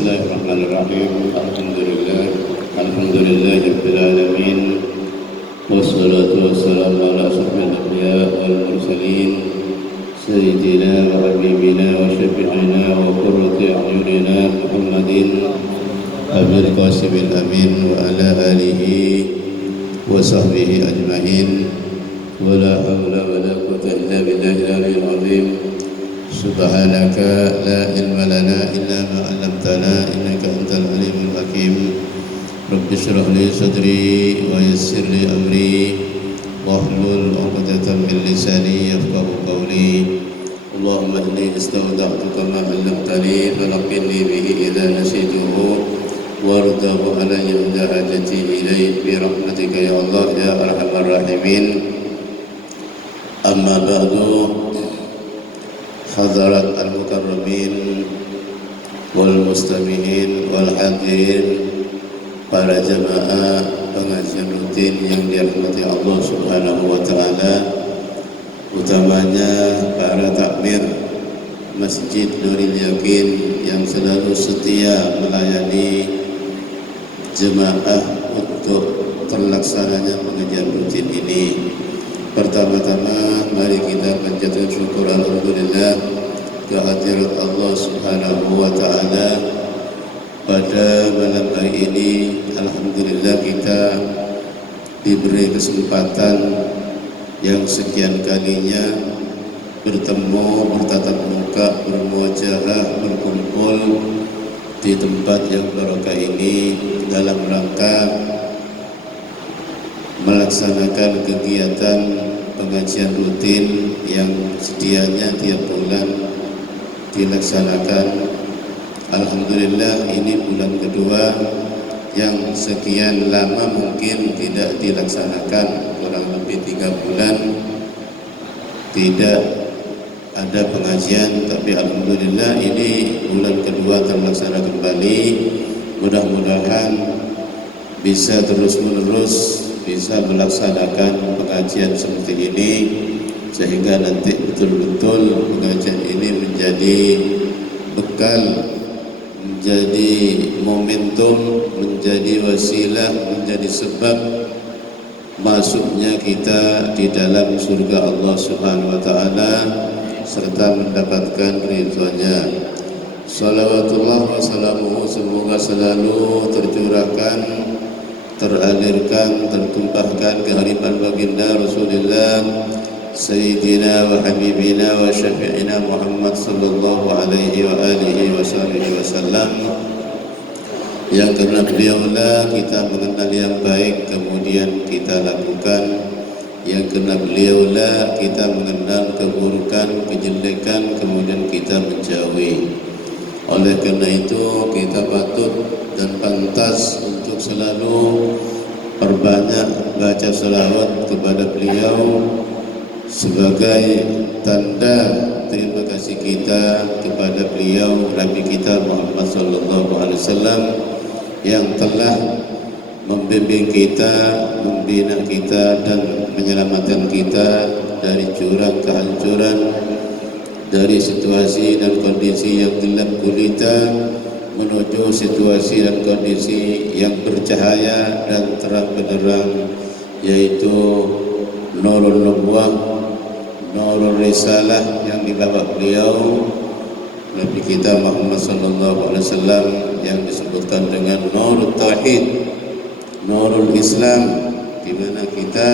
Bismillahirrahmanirrahim. Alhamdulillah rabbil alamin. Wassalatu wassalamu ala asyrafil anbiya wal mursalin sayyidina wa habibina wa syafi'ina wa qurrati a'yunina Muhammadin abil qasimil amin wa ala alihi wa sahbihi ajma'in. Wa la hawla wa la quwwata illa billahil aliyyil azim. Subhanaka la ilma lana illa ma 'allamtana innaka antal alimul hakim. Rabbi shrah li sadri wa yassir li amri wahlul 'uqdatam min lisani yafqahu qawli. Allahumma inni istawda'tuka ma 'allamtani falaqqini bihi idza nasituhu wardahu alayya idza hajati ilayhi bi rahmatika ya Allah ya arhamar rahimin. Amma ba'du. Hadirat al-mukarramin wal mustami'in wal hadirin, para jamaah pengajian rutin yang dirahmati Allah Subhanahu wa taala, utamanya para takmir Masjid Nuril Yakin yang selalu setia melayani jemaah untuk terlaksananya pengajian rutin ini. Pertama-tama mari kita panjatkan syukur alhamdulillah kehadirat Allah Subhanahu wa taala. Pada malam hari ini alhamdulillah kita diberi kesempatan yang sekian kalinya bertemu, bertatap muka, bermuajahah, berkumpul di tempat yang barokah ini dalam rangka melaksanakan kegiatan pengajian rutin yang sedianya tiap bulan dilaksanakan. Alhamdulillah ini bulan kedua yang sekian lama mungkin tidak dilaksanakan, kurang lebih 3 bulan tidak ada pengajian, tapi alhamdulillah ini bulan kedua terlaksana kembali. Mudah-mudahan bisa terus-menerus bisa melaksanakan pengajian seperti ini sehingga nanti betul-betul pengajian ini menjadi bekal, menjadi momentum, menjadi wasilah, menjadi sebab masuknya kita di dalam surga Allah Subhanahu wa taala serta mendapatkan ridhonya. Salawatullah wa salamuhu semoga selalu tercurahkan, teralirkan, tertumpahkan kehadiran baginda Rasulullah Sayyidina wa Habibina wa Syafi'ina Muhammad sallallahu alaihi wa alihi wasallam, yang karena beliaulah kita mengenal yang baik kemudian kita lakukan, yang karena beliaulah kita mengenal keburukan, kejelekan kemudian kita menjauhi. Oleh karena itu kita patut dan pantas untuk selalu perbanyak baca salawat kepada beliau sebagai tanda terima kasih kita kepada beliau Nabi kita Muhammad sallallahu alaihi wasallam yang telah membimbing kita, membina kita dan menyelamatkan kita dari jurang kehancuran, dari situasi dan kondisi yang gelap gulita menuju situasi dan kondisi yang bercahaya dan terang benderang, yaitu nurul nubuwah, nurul risalah yang dibawa beliau Nabi kita Muhammad sallallahu alaihi wasallam yang disebutkan dengan nurul tauhid, nurul Islam, di mana kita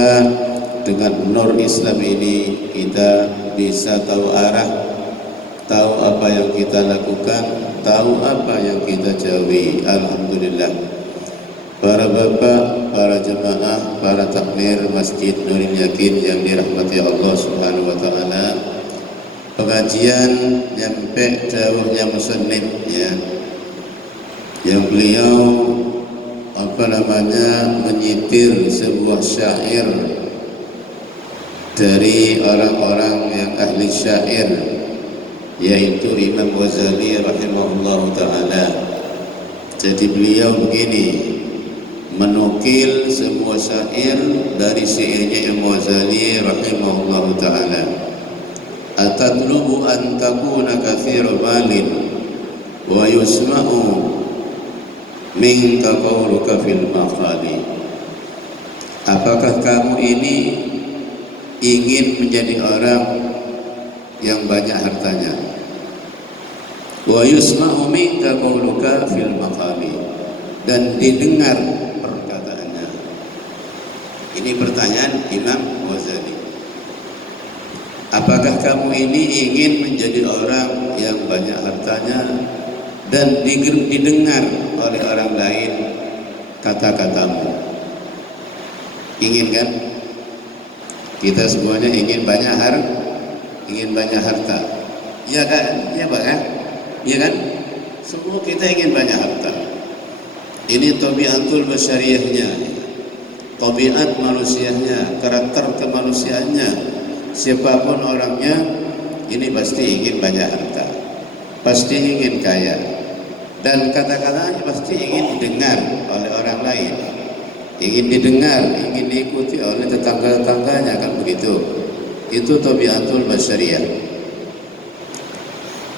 dengan nur Islam ini kita bisa tahu arah, tahu apa yang kita lakukan, tahu apa yang kita jauhi. Alhamdulillah. Para bapak, para jemaah, para takmir Masjid Nuril Yakin yang dirahmati Allah Subhanahu wa taala, pengajian nyampe dawuhnya musannif ya, yang beliau menyitir sebuah syair dari orang-orang yang ahli syair, yaitu Imam Ghazali rahimahullah ta'ala. Jadi beliau begini menukil sebuah syair dari syairnya Imam Ghazali rahimahullah ta'ala. Atatlubu an takuna kathira malin wa yusma'u minka qawluka fil maqali. Apakah kamu ini ingin menjadi orang yang banyak hartanya? Wa yusma'u minka qawluka fil maqali, dan didengar perkataannya. Ini pertanyaan Imam Ghazali. Apakah kamu ini ingin menjadi orang yang banyak hartanya dan didengar oleh orang lain kata-katamu? Ingin kan? Kita semuanya ingin banyak harta. Iya kan? Iya Pak kan? Iya kan? Semua kita ingin banyak harta. Ini tabiatul basyariyahnya, tabiat manusianya, karakter kemanusiaannya. Siapapun orangnya, ini pasti ingin banyak harta, pasti ingin kaya, dan kata-katanya pasti ingin didengar oleh orang lain, ingin didengar, ingin diikuti oleh tetangga-tetangganya, kan begitu. Itu tabiatul basyariyah.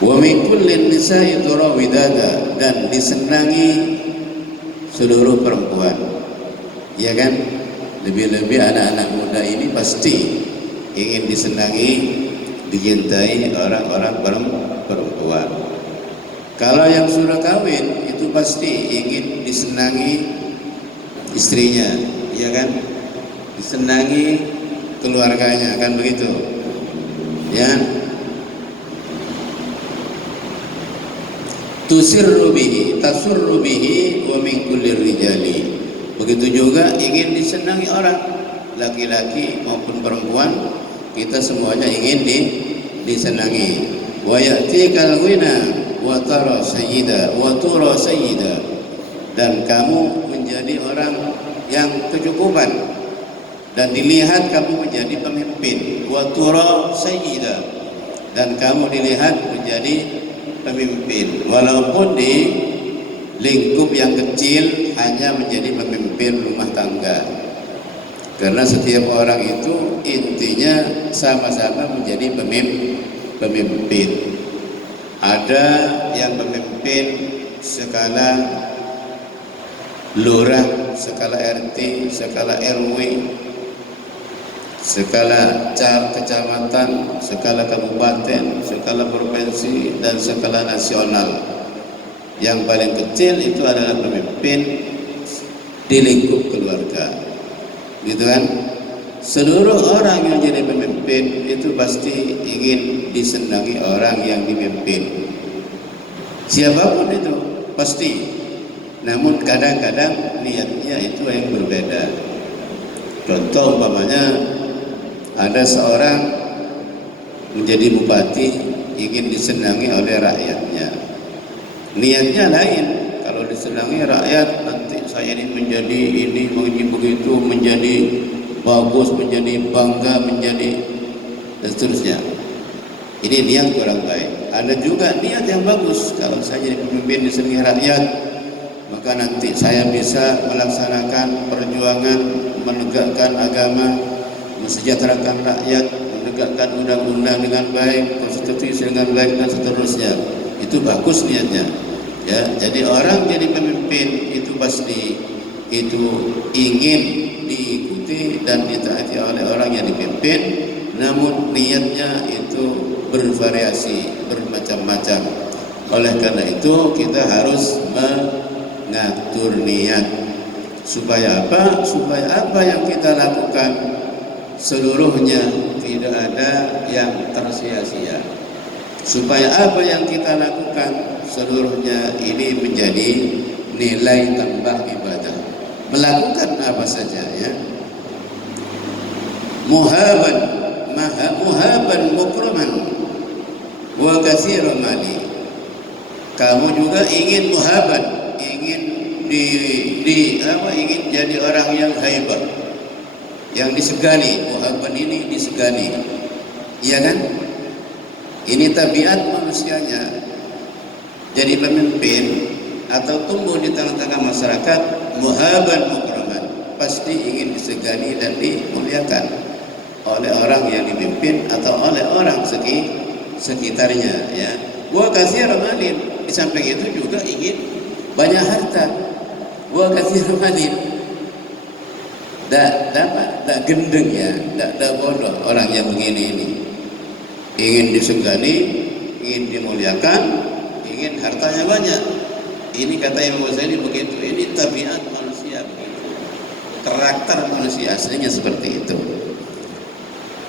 Wa min kullin nisa'i turawidada, dan disenangi seluruh perempuan, ya kan? Lebih-lebih anak-anak muda ini pasti ingin disenangi, dicintai orang-orang perempuan. Kalau yang sudah kawin itu pasti ingin disenangi istrinya, ya kan? Disenangi keluarganya, kan begitu, ya. Tusirru bihi, tasurru bihi wa min kulli rijali. Begitu juga ingin disenangi orang, laki-laki maupun perempuan, kita semuanya ingin disenangi. Wa ya'tikal ghina wa tara sayyida wa tura sayyida, dan kamu menjadi orang yang kecukupan dan dilihat kamu menjadi pemimpin. Wa tura sayyida, dan kamu dilihat menjadi pemimpin, walaupun di lingkup yang kecil hanya menjadi pemimpin rumah tangga. Karena setiap orang itu intinya sama-sama menjadi pemimpin. Ada yang memimpin skala lurah, skala RT, skala RW, skala kecamatan, skala kabupaten, skala provinsi, dan skala nasional. Yang paling kecil itu adalah pemimpin di lingkup keluarga, gitu kan? Seluruh orang yang jadi pemimpin itu pasti ingin disenangi orang yang dipimpin, siapapun itu pasti. Namun kadang-kadang niatnya itu yang berbeda. Contoh umpamanya, ada seorang menjadi bupati, ingin disenangi oleh rakyatnya. Niatnya lain. Kalau disenangi rakyat, nanti saya ini menjadi ini, begitu, menjadi bagus, menjadi bangga, menjadi, dan seterusnya. Ini niat kurang baik. Ada juga niat yang bagus. Kalau saya jadi pemimpin disenangi rakyat, maka nanti saya bisa melaksanakan perjuangan menegakkan agama, mensejahterakan rakyat, menegakkan undang-undang dengan baik, konstitusi dengan baik, dan seterusnya. Itu bagus niatnya, ya. Jadi orang jadi pemimpin itu pasti itu ingin diikuti dan ditaati oleh orang yang dipimpin, namun niatnya itu bervariasi, bermacam-macam. Oleh karena itu kita harus mengatur niat. Supaya apa? Supaya apa yang kita lakukan seluruhnya tidak ada yang tersia-sia. Supaya apa yang kita lakukan seluruhnya ini menjadi nilai tambah ibadah. Melakukan apa saja, ya. Muhaban mukraman wa katsira mali. Kamu juga ingin muhaban, ingin ingin jadi orang yang haibah, yang disegani. Muhaban ini disegani, iya kan? Ini tabiat manusianya. Jadi pemimpin atau tumbuh di tengah-tengah masyarakat, muhaban mukraman, pasti ingin disegani dan dimuliakan oleh orang yang dipimpin atau oleh orang sekitarnya, ya. Wa katsira malin, di samping itu juga ingin banyak harta. wa katsirun manin. Tak gendeng ya, tak bodoh orang yang begini ini. Ingin disegani, ingin dimuliakan, ingin hartanya banyak. Ini kata Imam Ghazali begitu. Ini tabiat manusia begitu. Karakter manusia aslinya seperti itu.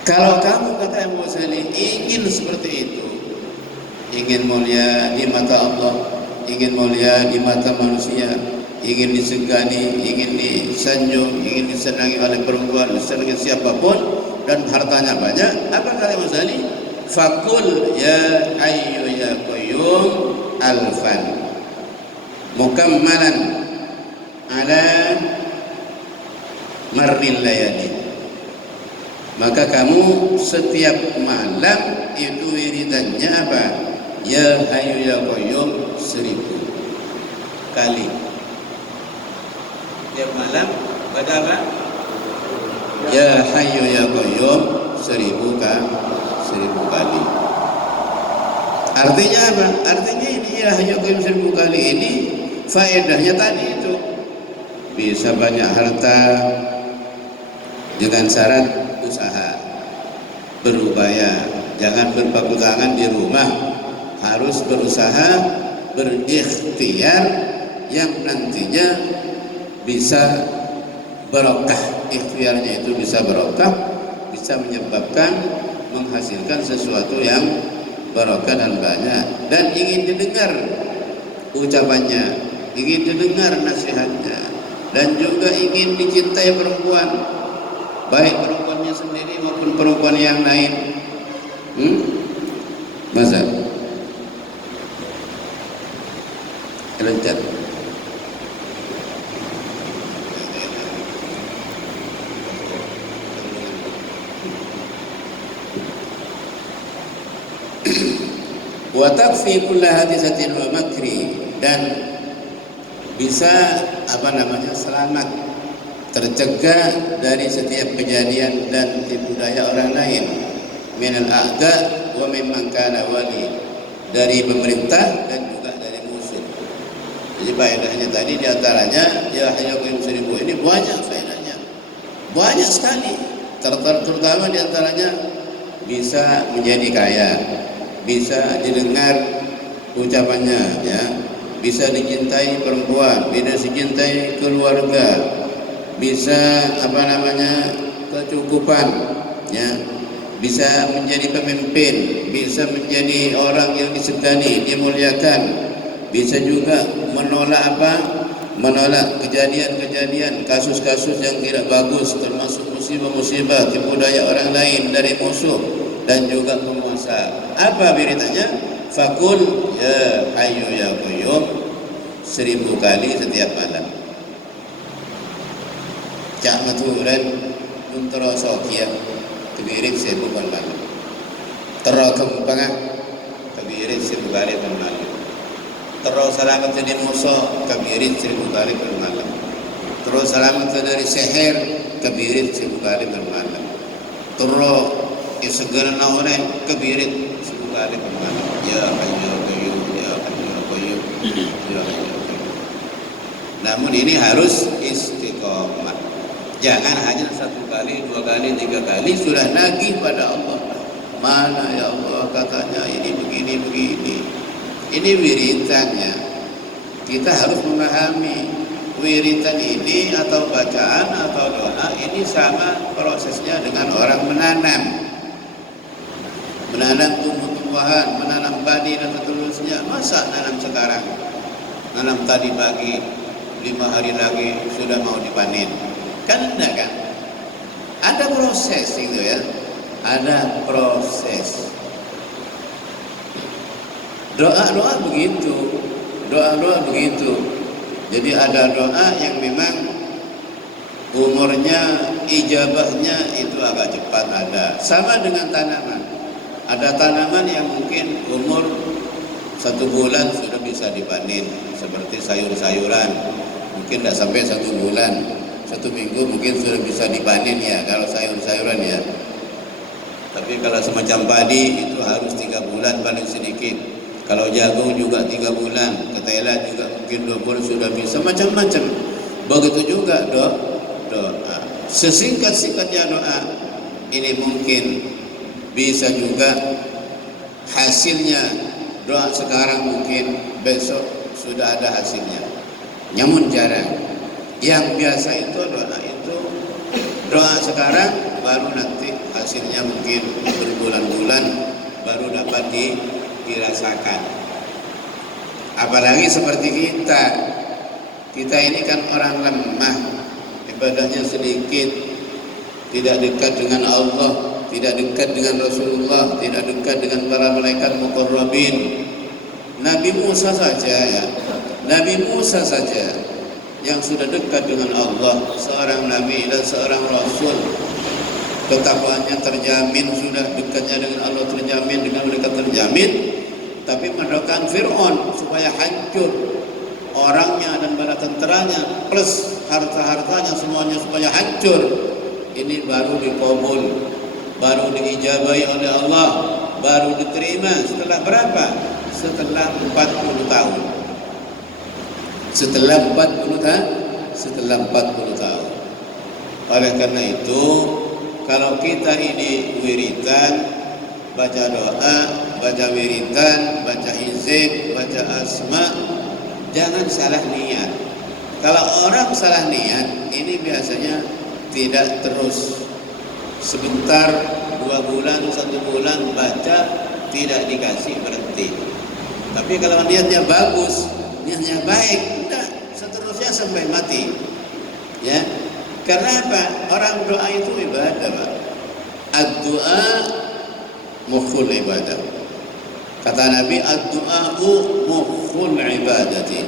Kalau kamu kata Imam Ghazali ingin seperti itu, ingin mulia di mata Allah, ingin mulia di mata manusia, ingin disegani, ingin disanjung, ingin disenangi oleh perempuan, disenangi siapapun, dan hartanya banyak, apa kata Imam Ghazali? Fakul ya hayyu ya qayyum alfan mukammalan ala marril layali. Maka kamu setiap malam itu wiridannya apa? Ya hayyu ya qayyum 1000 kali. Tiap malam pada apa? Ya hayyu ya qayyum 1000 kali. Artinya apa? Artinya ini ya hayyu ya qayyum 1000 kali ini faedahnya tadi itu bisa banyak harta dengan syarat usaha, berupaya, jangan berpegangan di rumah, harus berusaha, berikhtiar yang nantinya bisa barokah. Ikhtiarnya itu bisa barokah, bisa menyebabkan menghasilkan sesuatu yang barokah dan banyak, dan ingin didengar ucapannya, ingin didengar nasihatnya, dan juga ingin dicintai perempuan, baik perempuannya sendiri maupun perempuan yang lain. Masa lancar. Wa takfi kulla hadisatin wa makri, dan bisa selamat, tercegah dari setiap kejadian dan tipu daya orang lain, minal a'da wa mimman kana wali, dari pemerintah dan juga dari musuh. Jadi faedahnya tadi diantaranya ya hayyu qayyum 1000 ini banyak faedahnya, banyak sekali. Terutama diantaranya bisa menjadi kaya, bisa didengar ucapannya, ya, bisa dicintai perempuan, bisa dicintai keluarga, bisa kecukupan, ya, bisa menjadi pemimpin, bisa menjadi orang yang disegani, dimuliakan, bisa juga menolak menolak kejadian-kejadian, kasus-kasus yang tidak bagus, termasuk musibah-musibah, tipu daya orang lain dari musuh dan juga penguasa. Apa beritanya? Fakul ya hayyu ya qayyum 1000 kali setiap malam. Cak maturan untuk sokia kebirit 1000 malam. Terakam pangah kebirit 1000 kali malam. Terus selamat dari musuh kebirit 1000 kali malam. Terus selamat dari sihir kebirit 1000 kali malam. Terus segala orang kebirit 1000 kali malam. Ya hayyu ya qayyum, ya hayyu ya qayyum, ya hayyu ya qayyum. Namun ini harus istiqomah. Jangan hanya 1 kali, 2 kali, 3 kali sudah nagih pada Allah. Mana ya Allah katanya ini begini. Ini wiritannya. Kita harus memahami wiritan ini atau bacaan atau doa ini sama prosesnya dengan orang menanam tumbuh-tumbuhan, menanam padi dan seterusnya. Masa nanam sekarang, nanam tadi pagi, 5 hari lagi sudah mau dipanen? Kan enggak kan? Ada proses itu ya, ada proses. Doa begitu. Jadi ada doa yang memang umurnya, ijabahnya itu agak cepat ada. Sama dengan tanaman. Ada tanaman yang mungkin umur 1 bulan sudah bisa dipanen, seperti sayur-sayuran. Mungkin tidak sampai 1 bulan, 1 minggu mungkin sudah bisa dipanen ya kalau sayur-sayuran ya. Tapi kalau semacam padi itu harus 3 bulan paling sedikit. Kalau jagung juga 3 bulan, ketela juga mungkin 2 bulan sudah bisa, macam-macam. Begitu juga doa. Sesingkat-singkatnya doa ini mungkin bisa juga hasilnya doa sekarang mungkin besok sudah ada hasilnya. Namun jarang. Yang biasa itu doa sekarang baru nanti hasilnya mungkin berbulan-bulan baru dapat dirasakan. Apalagi seperti kita ini kan orang lemah, ibadahnya sedikit, tidak dekat dengan Allah, tidak dekat dengan Rasulullah, tidak dekat dengan para malaikat muqarrabin. Nabi Musa saja yang sudah dekat dengan Allah, seorang nabi dan seorang rasul, ketakwaannya terjamin, sudah dekatnya dengan Allah terjamin, dengan mereka terjamin, tapi mendoakan Fir'aun supaya hancur orangnya dan bala tenteranya plus harta-hartanya semuanya supaya hancur. Ini baru dikabul, baru diijabahi oleh Allah, baru diterima setelah berapa? Setelah 40 tahun. Setelah 40 tahun. Oleh karena itu, kalau kita ini wiridan, baca doa, baca wiridan, baca hizib, baca asma, jangan salah niat. Kalau orang salah niat, ini biasanya tidak terus. Sebentar, 2 bulan, 1 bulan baca, tidak dikasih, berhenti. Tapi kalau niatnya bagus, niatnya baik, udah seterusnya sampai mati. Ya. Karena apa? Orang doa itu ibadah, Pak. Ad-du'a mukhul ibadah. Kata Nabi, ad-du'a'u mukhul ibadati.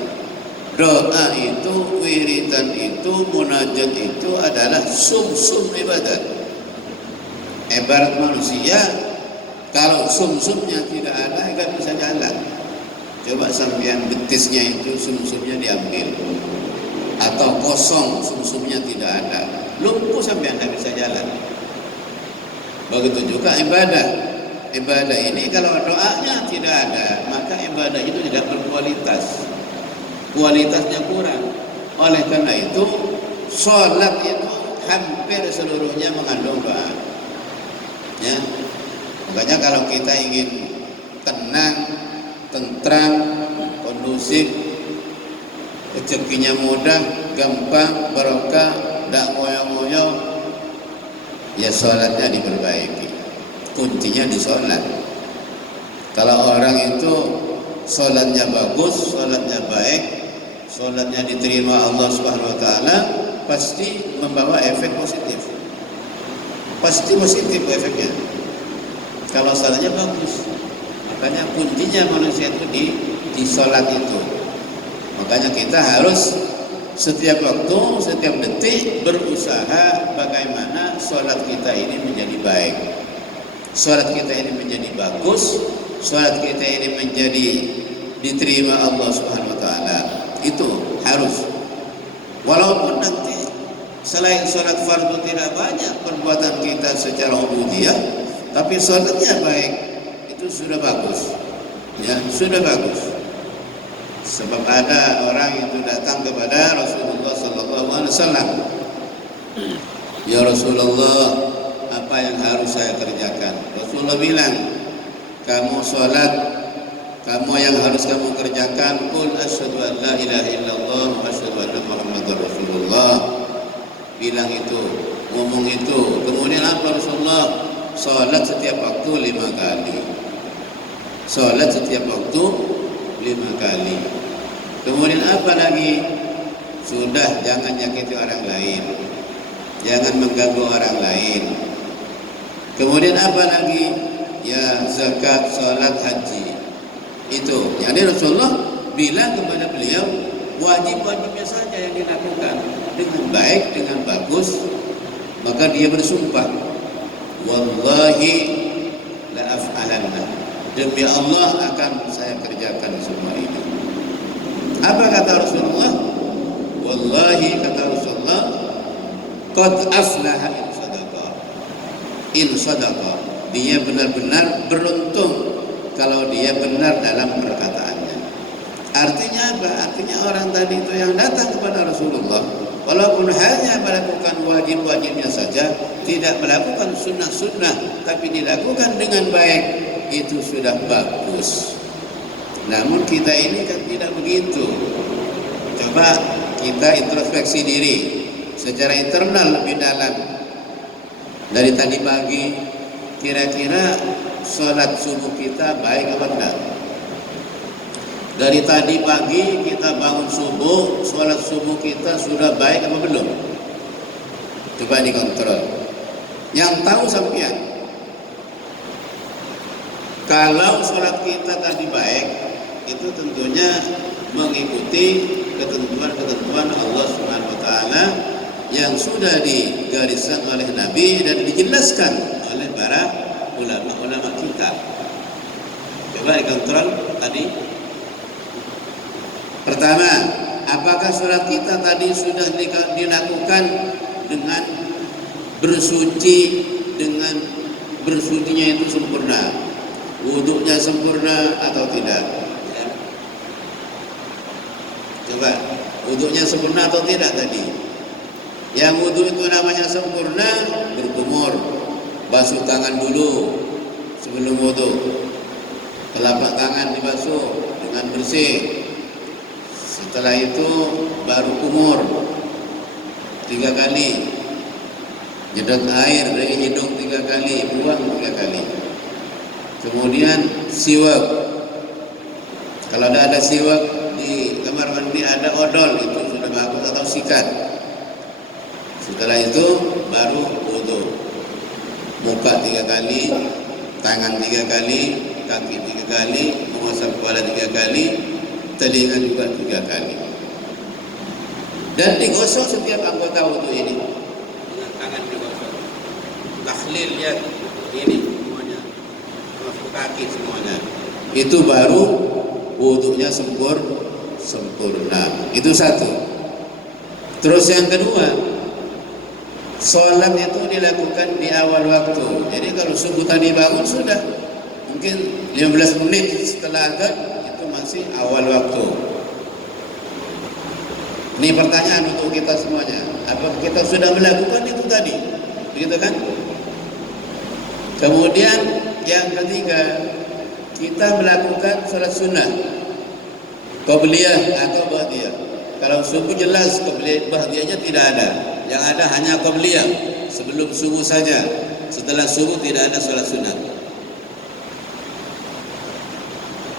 Doa itu, wiridan itu, munajat itu adalah sum-sum ibadat. Ibarat manusia, kalau sum-sumnya tidak ada, nggak bisa jalan. Coba sampean betisnya itu sum-sumnya diambil, atau kosong sum-sumnya tidak ada, lumpuh sampean tidak bisa jalan. Begitu juga ibadah. Ibadah ini kalau doanya tidak ada, maka ibadah itu tidak berkualitas. Kualitasnya kurang. Oleh karena itu, sholat itu hampir seluruhnya mengandung doa. Ya. Makanya kalau kita ingin tenang, tentram, kondusif, rezekinya mudah, gampang, barokah, tidak ngoyo-ngoyo, ya sholatnya diperbaiki. Kuncinya di sholat. Kalau orang itu sholatnya bagus, sholatnya baik, sholatnya diterima Allah Subhanahu Wa Taala, pasti membawa efek positif. Pasti positif efeknya. Kalau sholatnya bagus, makanya kuncinya manusia itu di sholat itu. Makanya kita harus setiap waktu, setiap detik berusaha bagaimana sholat kita ini menjadi baik, sholat kita ini menjadi bagus, sholat kita ini menjadi diterima Allah Subhanahu Wa Taala. Itu harus. Walaupun nanti selain sholat fardu tidak banyak perbuatan kita secara ubudiyah, tapi sholatnya baik, itu sudah bagus. Ya, sudah bagus. Sebab ada orang itu datang kepada Rasulullah sallallahu alaihi wasallam. Ya Rasulullah, apa yang harus saya kerjakan? Rasulullah bilang, kamu sholat, kamu yang harus kamu kerjakan, qul asyhadu an la ilaha illallah wa asyhadu anna Muhammadar Rasulullah. Bilang itu, ngomong itu. Kemudian apa Rasulullah? Sholat setiap waktu 5 kali. Sholat setiap waktu 5 kali. Kemudian apa lagi? Sudah, jangan nyakiti orang lain, jangan mengganggu orang lain. Kemudian apa lagi? Ya zakat, sholat, haji. Itu. Jadi Rasulullah bilang kepada beliau, wajib-wajibnya saja yang dilakukan dengan baik, dengan bagus. Maka dia bersumpah, wallahi la af'alanna, demi Allah akan saya kerjakan semua ini. Apa kata Rasulullah? Wallahi, kata Rasulullah, qad aflaha in sadaqa. In sadaqa, dia benar-benar beruntung kalau dia benar dalam perkataannya. Artinya apa? Artinya orang tadi itu yang datang kepada Rasulullah walaupun hanya melakukan wajib-wajibnya saja, tidak melakukan sunnah-sunnah, tapi dilakukan dengan baik, itu sudah bagus. Namun kita ini kan tidak begitu. Coba kita introspeksi diri secara internal lebih dalam. Dari tadi pagi, kira-kira sholat subuh kita baik apa enggak? Dari tadi pagi kita bangun subuh, sholat subuh kita sudah baik apa belum? Coba dikontrol. Yang tahu sampean, kalau sholat kita tadi baik, itu tentunya mengikuti ketentuan-ketentuan Allah Subhanahu wa taala yang sudah digariskan oleh Nabi dan dijelaskan oleh para ulama-ulama kita. Coba dikontrol tadi. Pertama, apakah sholat kita tadi sudah dilakukan dengan bersucinya itu sempurna, wudhunya sempurna atau tidak? Ya. Coba, wudhunya sempurna atau tidak tadi? Yang wudhu itu namanya sempurna, berkumur, basuh tangan dulu sebelum wudhu, telapak tangan dibasuh dengan bersih. Setelah itu baru kumur 3 kali, nyedot air dari hidung 3 kali, buang 3 kali. Kemudian siwak. Kalau ada siwak di kamar mandi, ada odol, itu sudah bagus, atau sikat. Setelah itu baru wudu. Muka 3 kali, tangan 3 kali, kaki 3 kali, mengusap kepala 3 kali, telinga juga 3 kali. Dan digosok setiap anggota wudu ini. Dengan tangan digosok. Takhlil lihat ini semuanya. Masuk kaki semuanya. Itu baru wudunya sempurna. Itu satu. Terus yang kedua, sholat itu dilakukan di awal waktu. Jadi kalau subuh tadi bangun sudah mungkin 15 menit setelah azan, itu masih awal waktu. Ini pertanyaan untuk kita semuanya. Apakah kita sudah melakukan itu tadi? Begitu kan? Kemudian yang ketiga, kita melakukan sholat sunnah, qabliyah atau ba'diyah. Kalau subuh jelas qabliyah, ba'diyahnya tidak ada. Yang ada hanya qabliyah, sebelum subuh saja. Setelah subuh tidak ada sholat sunnah.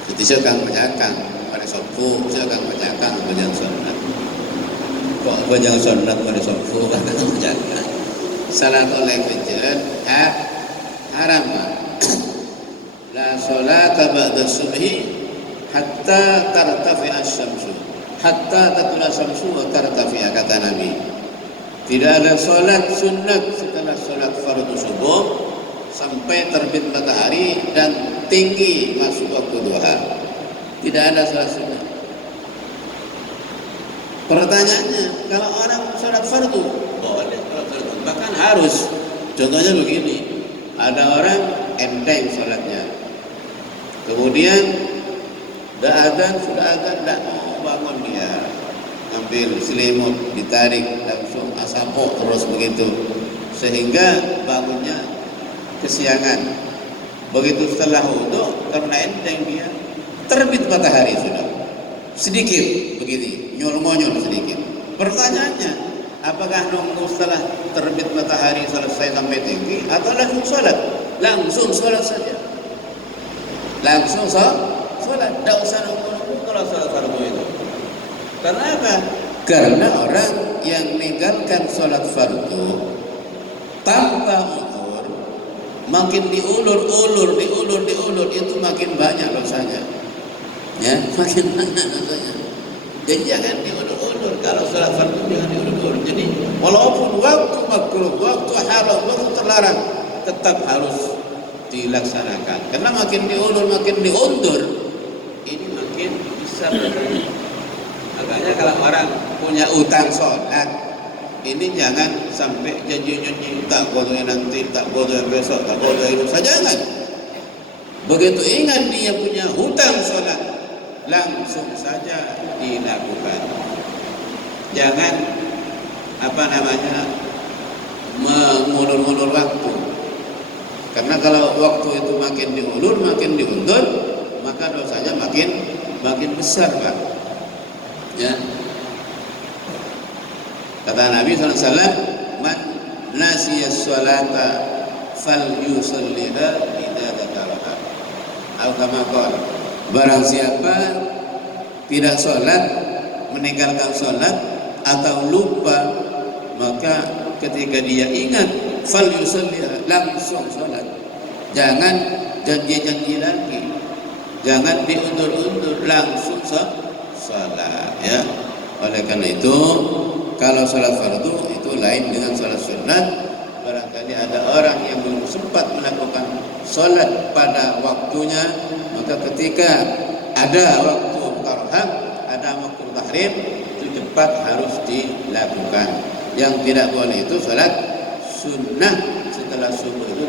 Jadi saya akan bacakan pada subuh, saya akan bacakan bacaan sunnah. Kok bacaan sunnah pada subuh akan bacakan? Salatul fajr haram. La sholata ba'da subhi hatta tartafi'a asy-syamsu. Hatta tatlu'a asy-syamsu wa tartafi'a, kata Nabi. Tidak ada sholat sunat setelah sholat fardu subuh sampai terbit matahari dan tinggi masuk waktu duha. Tidak ada sholat sunat. Pertanyaannya, kalau orang sholat fardu boleh sholat fardu, bahkan harus. Contohnya begini, ada orang enteng sholatnya, kemudian sudah azan, tidak mau bangun dia, ambil selimut, ditarik, langsung asapok terus begitu, sehingga bangunnya kesiangan. Begitu setelah wudu, karena enteng dia, terbit matahari sudah sedikit begini, nyol-nyol sedikit. Pertanyaannya, apakah nunggu setelah terbit matahari selesai sampai tinggi atau langsung sholat? Langsung sholat saja, langsung sholat, tidak usah nunggu kalau sholat fardu itu. Karena apa? Karena orang yang meninggalkan sholat fardu tanpa udzur, makin diulur itu makin banyak dosanya. Ya, makin banyak dosanya. Jadi jangan diulur-ulur. Kalau sholat fardu jangan diulur-ulur. Jadi walaupun waktu makruh, waktu haram, waktu terlarang, tetap harus dilaksanakan. Karena makin diulur, makin diundur, ini makin besar dosanya. Makanya kalau orang punya utang sholat, ini jangan sampai janji-janji tak boleh nanti, tak boleh besok, tak boleh lusa, jangan. Begitu ingat dia punya hutang sholat, langsung saja dilakukan. Jangan apa namanya, mengulur-ulur waktu. Karena kalau waktu itu makin diulur, makin diundur, maka dosanya makin besar, Pak. Ya. Kata Nabi SAW, man nasiya sholata fal yusalliha idza dzakaraha. Atau kama qala, barang siapa tidak sholat, meninggalkan sholat atau lupa, maka ketika dia ingat, fal yusalliha, langsung sholat. Jangan janji-janji lagi, jangan diundur-undur, langsung sholat, ya. Oleh karena itu, kalau sholat fardu itu lain dengan sholat sunat. Barangkali ada orang yang belum sempat melakukan sholat pada waktunya, maka ketika ada waktu karhah, ada waktu tahrim, itu cepat harus dilakukan. Yang tidak boleh itu sholat sunnah setelah subuh, itu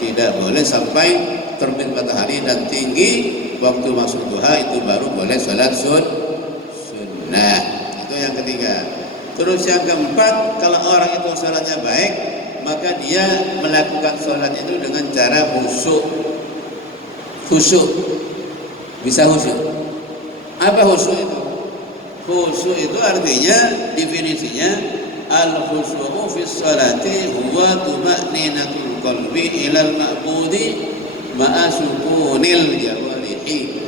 tidak boleh sampai terbit matahari dan tinggi. Waktu masuk duha itu baru boleh sholat sunnah. Itu yang ketiga. Terus yang keempat, kalau orang itu sholatnya baik, maka dia melakukan sholat itu dengan cara khusyuk. Bisa khusyuk. Apa khusyuk itu? Khusyuk itu artinya, definisinya, al-khusyu'u fi sholati huwa tuma'ninatul qalbi ilal ma'budi ma'a sukunil jawarihi.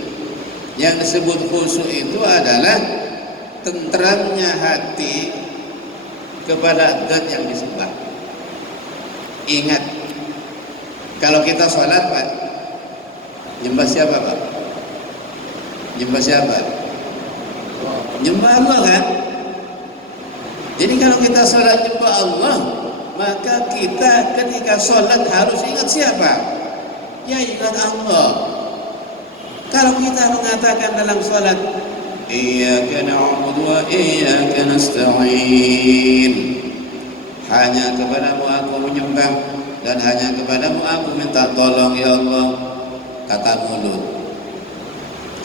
Yang disebut khusyuk itu adalah tenteramnya hati kepada zat yang disembah. Ingat, kalau kita sholat, Pak, nyembah siapa, Pak? Nyembah siapa? Nyembah Allah, kan? Jadi kalau kita sholat nyembah Allah, maka kita ketika sholat harus ingat siapa? Ya, ingat Allah. Kalau kita mengatakan dalam sholat, iyyaka na'budu wa iyyaka nasta'in, hanya kepadamu aku menyembah dan hanya kepadamu aku minta tolong, ya Allah, kata mulut.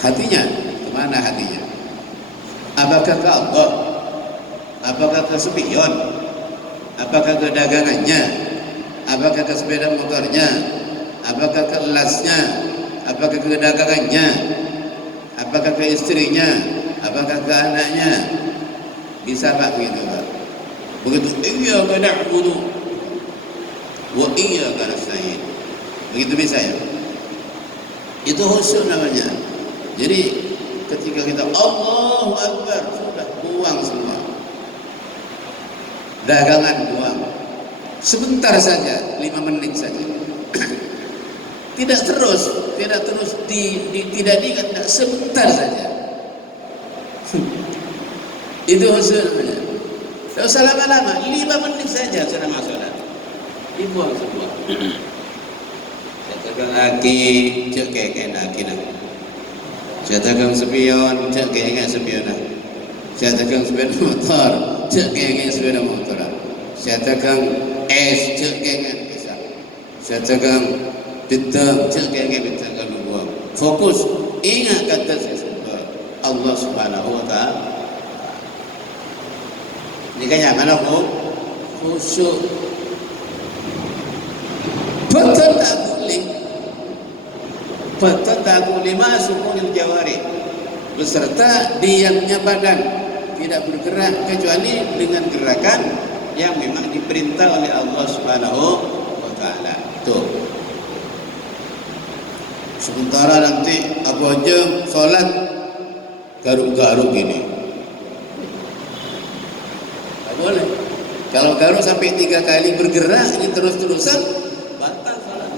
Hatinya kemana hatinya? Apakah ke Allah? Apakah ke spion? Apakah ke dagangannya? Apakah ke sepeda motornya? Apakah ke elasnya? Apakah ke dagangannya? Apakah ke istrinya? Apakah ke anaknya? Bisa, Pak, begitu, Pak? Begitu, iyyaka na'budu wa iyyaka nasta'in, begitu bisa, ya? Itu khusyuk namanya. Jadi ketika kita Allahu Akbar, sudah buang semua dagangan, buang sebentar saja, 5 menit saja. Tidak terus tidak diingat, sebentar saja. Itu maksudnya. Tidak usah lama-lama, 5 menit saja sudah masuk, dibuang semua. Saya aki, cek kayak aki nak. Saya tegang spion, cek kayak spion nak. Saya tegang sepeda motor, cek kayak sepeda motor. Saya tegang es, cek kayak es. Saya tegang bintang, cek kayak bintang, kalau buang. Fokus, ingat kata Allah Subhanahu wa Ta'ala. Ini kayaknya mana khusyuk. Betul tak boleh masuk sukunil jawari, beserta diamnya badan, tidak bergerak kecuali dengan gerakan yang memang diperintah oleh Allah Subhanahu wa Ta'ala. Tuh. Sementara nanti Abu aja sholat garuk-garuk gini, tak boleh. Kalau garuk sampai 3 kali bergerak ini terus-terusan, batal sholat.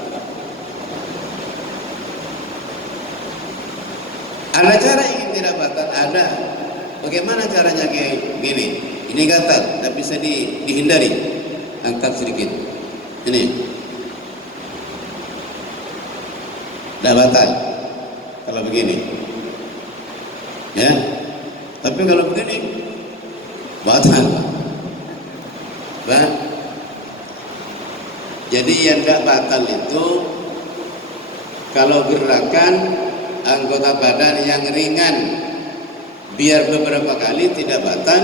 Ada cara ingin tidak batal, ada. Bagaimana caranya kayak gini? Ini gatal, tak bisa dihindari. Angkat sedikit. Ini. Dah batal. Kalau begini. Ya. Tapi kalau begini batal. Bah. Jadi yang tidak batal itu kalau gerakan anggota badan yang ringan, biar beberapa kali tidak batal,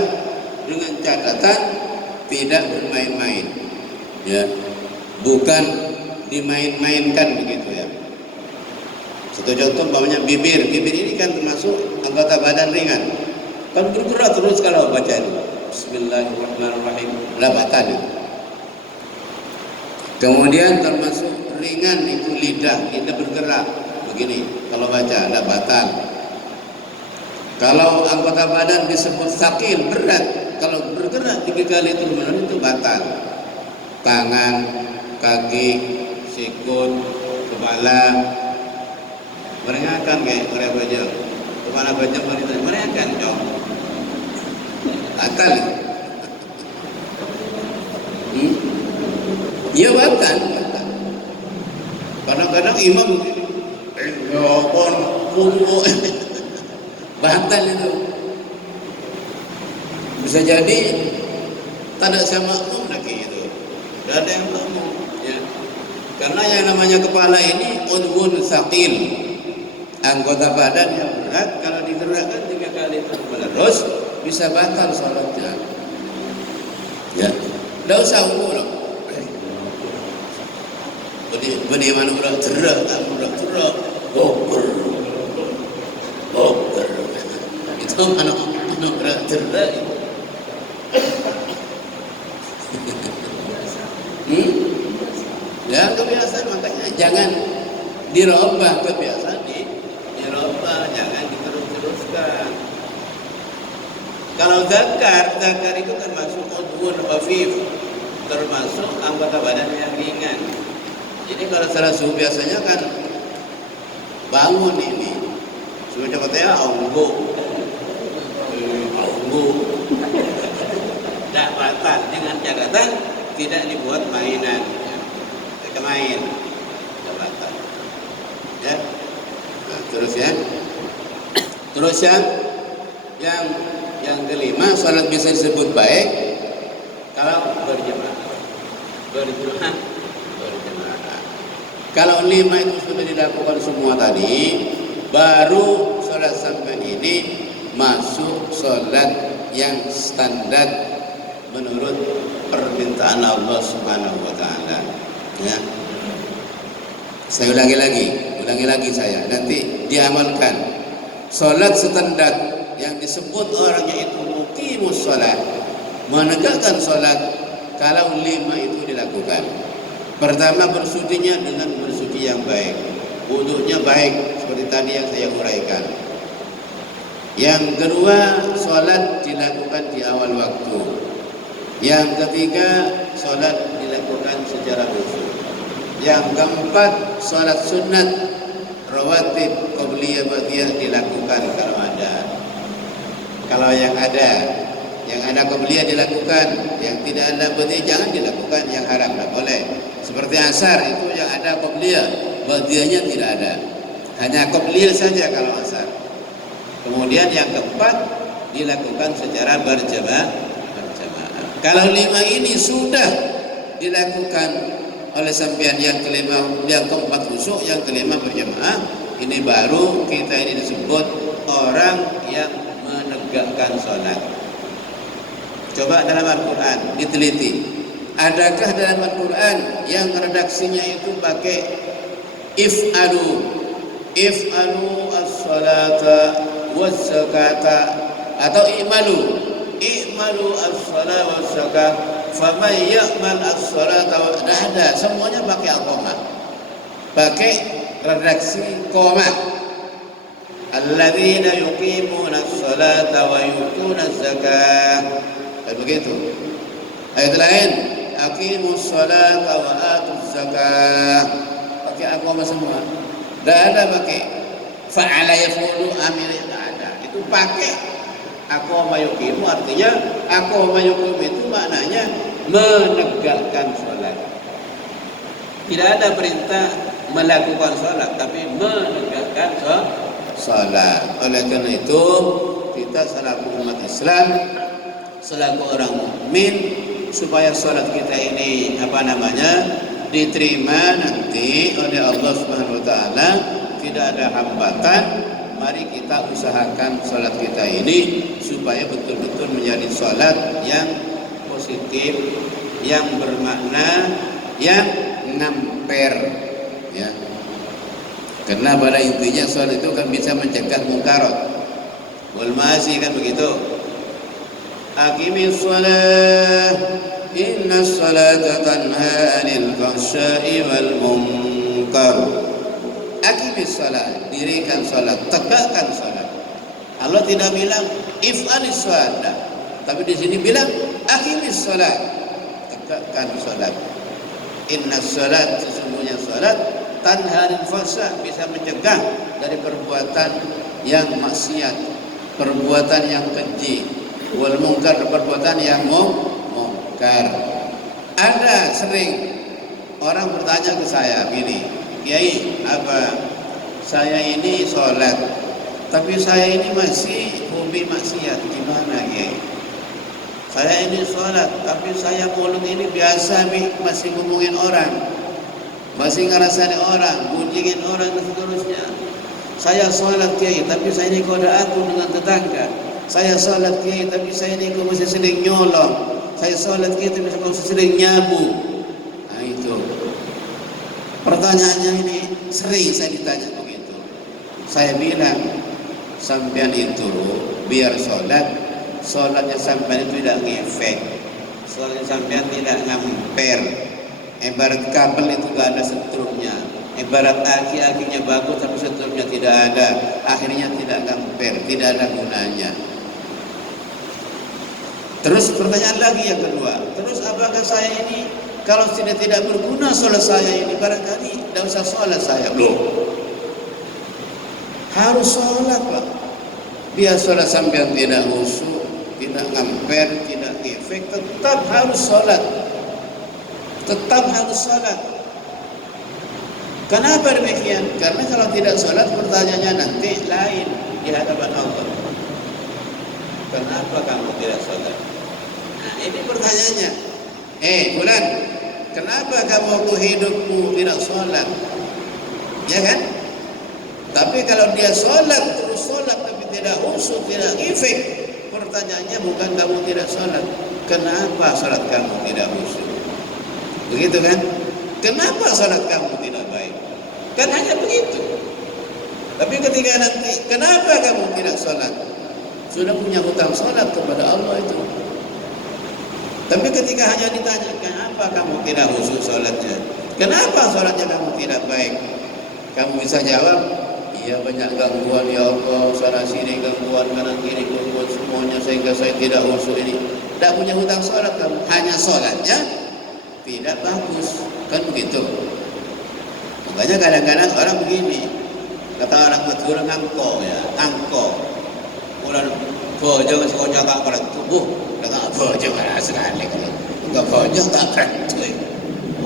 dengan catatan tidak bermain-main, ya, bukan dimain-mainkan begitu ya. Satu contoh umpamanya bibir ini kan termasuk anggota badan ringan, kan bergerak terus kalau baca itu Bismillahirrahmanirrahim, batal itu. Kemudian termasuk ringan itu lidah bergerak begini, kalau baca batal. Kalau anggota badan disebut sakil, berat, kalau bergerak 3 kali terus-menerus itu batal. Tangan, kaki, sikut, kepala, meringankan kayak mereka baca, kepala baca meringankan dong, batal. Ya batal. Kadang-kadang imam batal itu. Bisa jadi tak ada sama makmum lagi itu. Tidak ada yang makmum, ya. Karena yang namanya kepala ini udhun saqil, anggota badan yang berat, kalau digerakkan 3 kali terus bisa batal sholatnya. Ya, tidak usah ukur. Bani mana udah cerak, boker, itu mana udah cerak. Ya kebiasaan, makanya jangan dirubah kebiasaan, dirubah, jangan diterus-teruskan. Kalau zakar itu termasuk udhun khafif, termasuk anggota badan yang ringan. Jadi kalau salat subuh biasanya kan bangun ini, sudah katanya aunggu, tidak batal dengan catatan tidak dibuat mainan, tidak main, tidak batal. Ya, nah, terus yang kelima, salat bisa disebut baik kalau berjamaah. Kalau 5 itu sudah dilakukan semua tadi, baru sholat sampai ini masuk sholat yang standar menurut permintaan Allah Subhanahu wa Ta'ala. Ya. Saya ulangi lagi saya, nanti diamalkan. Sholat standar yang disebut orangnya itu muqimus sholat, menegakkan sholat, kalau 5 itu dilakukan. Pertama, bersucinya dengan bersuci yang baik, wudunya baik seperti tadi yang saya uraikan. Yang kedua, sholat dilakukan di awal waktu. Yang ketiga, sholat dilakukan secara khusyuk. Yang keempat, sholat sunat rawatib qabliyah ba'diyah dilakukan kalau ada. Kalau yang ada qabliyah dilakukan, yang tidak ada ba'diyah jangan dilakukan, yang haram tidak boleh. Seperti asar itu yang ada qabliyah, ba'diyahnya tidak ada. Hanya qabliyah saja kalau asar. Kemudian yang keempat dilakukan secara berjamaah. Kalau 5 ini sudah dilakukan oleh sampean, yang kelima, yang keempat khusyuk, yang kelima berjamaah, ini baru kita ini disebut orang yang menegakkan sholat. Coba dalam Al-Quran diteliti. Adakah dalam Al-Quran yang redaksinya itu pakai if'alu as-salata was-zakata, atau i'malu as-salata was-zakata faman ya'mal as-salata, tidak ada, semuanya pakai al-qamah, pakai redaksi qamah. Alladzina yuqimuna as-salata wa yu'tuna az-zakata, begitu. Ayat lain, aqimus salata wa atuz zakah, pakai agama semua. Tidak ada pakai fa'ala yafulu amil, tidak ada. Itu pakai agama yuqimu, artinya agama yuqimu itu maknanya menegakkan sholat. Tidak ada perintah melakukan sholat, tapi menegakkan sholat. Oleh karena itu, kita selaku umat Islam, selaku orang mukmin, supaya sholat kita ini diterima nanti oleh Allah Subhanahu wa Ta'ala, tidak ada hambatan. Mari kita usahakan sholat kita ini supaya betul-betul menjadi sholat yang positif. positif yang bermakna yang ngamper ya. Karena pada intinya sholat itu kan bisa mencegah mungkarat wal ma'asi, kan begitu. Aqimis shalah innas salata tanha 'anil fahsya'i wal munkar. Aqimis shalah, dirikan salat, tegakkan salat. Allah tidak bilang if'alis shalah, tapi di sini bilang aqimis shalah, tegakkan salat. Innas salat, sesungguhnya salat, tanha 'anil fahsya', bisa mencegah dari perbuatan yang maksiat, perbuatan yang keji, wal munkar, perbuatan yang mungkar. Ada sering orang bertanya ke saya gini, Kiai, apa saya ini sholat tapi saya ini masih hobi maksiat, gimana Kiai? Saya ini sholat tapi saya mulut ini biasa masih ngomongin orang, masih ngerasain orang, gunjingin orang dan seterusnya. Saya sholat Kiai tapi saya ini goda aku dengan tetangga. Saya sholat Kiai tapi saya ini kok masih sering nyolong. Saya sholat Kiai tapi saya masih sering nyabu. Nah itu pertanyaannya, ini sering saya ditanya begitu. Saya bilang, sampean itu biar sholatnya sampean itu tidak ngefek, sholatnya sampean tidak ngamper. Ibarat kabel itu gak ada setrumnya, ibarat aki-akinya bagus tapi setrumnya tidak ada, akhirnya tidak ngamper, tidak ada gunanya. Terus pertanyaan lagi yang kedua, terus apakah saya ini kalau tidak berguna sholat saya ini, barangkali tidak usah sholat saya? Loh, harus sholat Pak. Biar sholat sampai tidak khusyuk, tidak ngamper, tidak efek, tetap harus sholat. Tetap harus sholat. Kenapa demikian? Karena kalau tidak sholat, pertanyaannya nanti lain di hadapan Allah. Kenapa kamu tidak sholat? Nah, ini pertanyaannya. Fulan, kenapa kamu waktu hidupmu tidak sholat? Ya kan? Tapi kalau dia sholat, terus sholat tapi tidak khusyuk, tidak efek, pertanyaannya bukan kamu tidak sholat, kenapa sholat kamu tidak khusyuk? Begitu kan? Kenapa sholat kamu tidak baik? Kan hanya begitu. Tapi ketika nanti, kenapa kamu tidak sholat? Sudah punya hutang sholat kepada Allah itu. Tapi ketika hanya ditanya, kenapa kamu tidak khusyuk sholatnya? Kenapa sholatnya kamu tidak baik? Kamu bisa jawab, iya banyak gangguan ya Allah, sana sini gangguan, kanan kiri gangguan semuanya sehingga saya tidak khusyuk ini. Tidak punya hutang sholat kamu, hanya sholatnya tidak bagus, kan begitu. Makanya kadang-kadang orang begini, kata orang Madura ngangko ya, ngangko. Orang bojo sekolah tak berat tubuh, tak bojo kan sekali kan, enggak bojo tak berat tuh.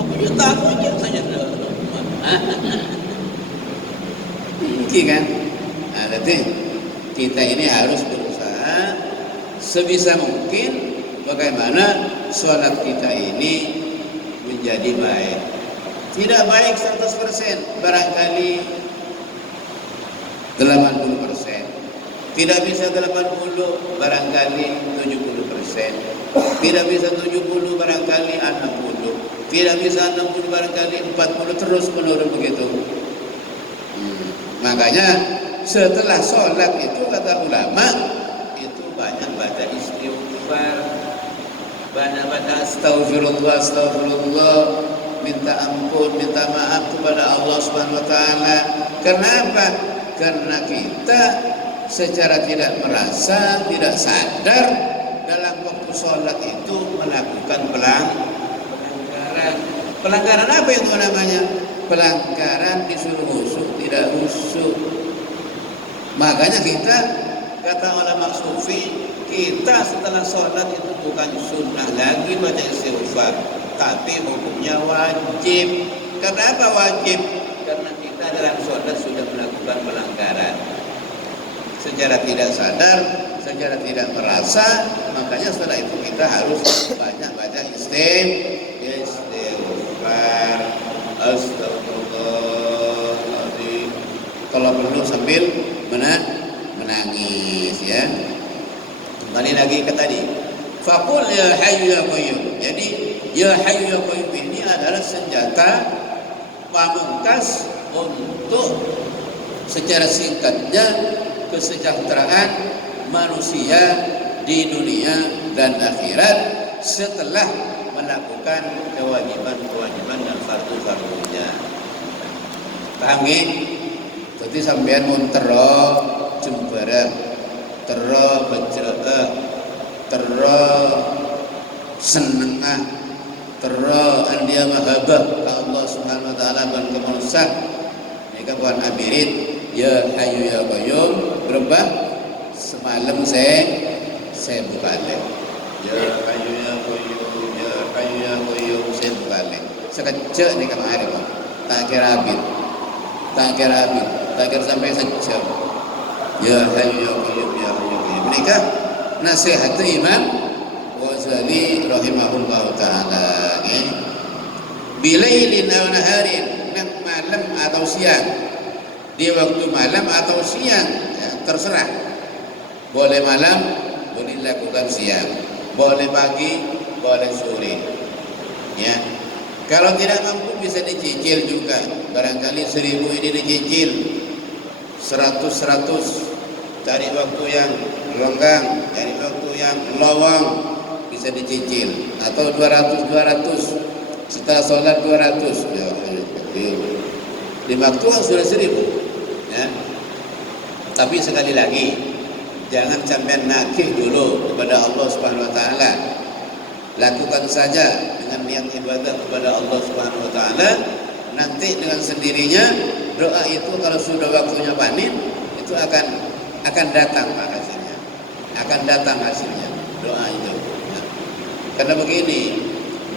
Bojo tak bojo saja mungkin kan. Nah, berarti kita ini harus berusaha sebisa mungkin bagaimana sholat kita ini menjadi baik. Tidak baik 100%, barangkali 80%. Tidak bisa 80, barangkali 70%. Tidak bisa 70, barangkali 60. Tidak bisa 60, barangkali 40, terus menurun begitu. Makanya setelah sholat itu kata ulama itu banyak baca istighfar, banyak baca astagfirullah, astagfirullah, minta ampun, minta maaf kepada Allah Subhanahu wa taala. Kenapa? Karena kita secara tidak merasa, tidak sadar dalam waktu sholat itu melakukan pelanggaran. Pelanggaran apa itu namanya? Pelanggaran disuruh khusyuk, tidak khusyuk. Makanya kita, kata ulama sufi, kita setelah sholat itu bukan sunnah lagi baca istighfar, tapi hukumnya wajib. Kenapa wajib? Karena kita dalam sholat sudah melakukan pelanggaran secara tidak sadar, secara tidak merasa. Makanya setelah itu kita harus banyak baca istighfar, astagfirullahaladzim. Kalau perlu sambil menangis ya. Kembali lagi ke tadi, Faqul ya hayyu ya qayyum. Jadi ya hayyu ya qayyum ini adalah senjata pamungkas untuk secara singkatnya kesejahteraan manusia di dunia dan akhirat setelah melakukan kewajiban-kewajiban dan fardu-fardunya. Paham nggih? Dadi sampeyan mun tero jembarah, tero bejreh, tero senengah, tero andiya mahabbah ka Allah Subhanahu wa taala ban kemanusiaan. Nika bukan amirin ya hayyu ya qayyum berubah semalam saya buka lek. Ya hayyu ya qayyum ya hayyu ya qayyum saya buka lek. Sekejap nih kemarin tak kira habis. Tak kira sampai sejam. Ya hayyu ya qayyum ya hayyu ya qayyum. Menikah nasihat Imam Ghazali rahimahullahu taala. Bilailin aw naharin, malam atau siang. Di waktu malam atau siang ya, terserah. Boleh malam, boleh dilakukan siang. Boleh pagi, boleh sore. Ya. Kalau tidak mampu bisa dicicil juga. Barangkali 1000 ini dicicil 100 cari waktu yang longgang, cari waktu yang lowong bisa dicicil, atau 200 setelah sholat 200 ya, di waktu sudah 1000 ya. Tapi sekali lagi jangan sampai nakih dulu kepada Allah Subhanahu wa taala. Lakukan saja dengan niat ibadah kepada Allah Subhanahu wa taala. Nanti dengan sendirinya doa itu kalau sudah waktunya panen itu akan datang Pak hasilnya. Akan datang hasilnya doa itu. Nah, karena begini,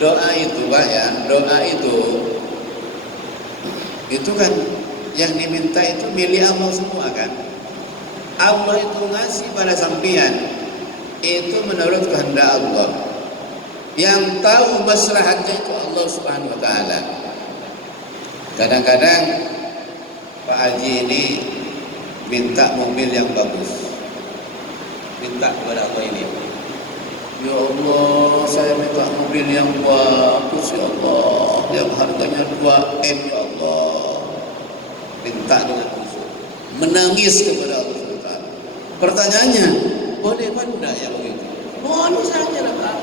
doa itu Pak ya, doa itu kan yang diminta itu milik Allah semua kan. Allah itu ngasih pada sampian itu menurut kehendak Allah. Yang tahu maslahatnya itu Allah Subhanahu wa taala. Kadang-kadang Pak Haji ini minta mobil yang bagus. Minta kepada Allah ini. Ya Allah, saya minta mobil yang bagus ya Allah, yang harganya 2M ya Allah. Minta dengan khusyuk. Menangis kepada Allah Subhanahu wa taala. Pertanyaannya, boleh apa enggak ya begitu? Boleh saja lah Pak.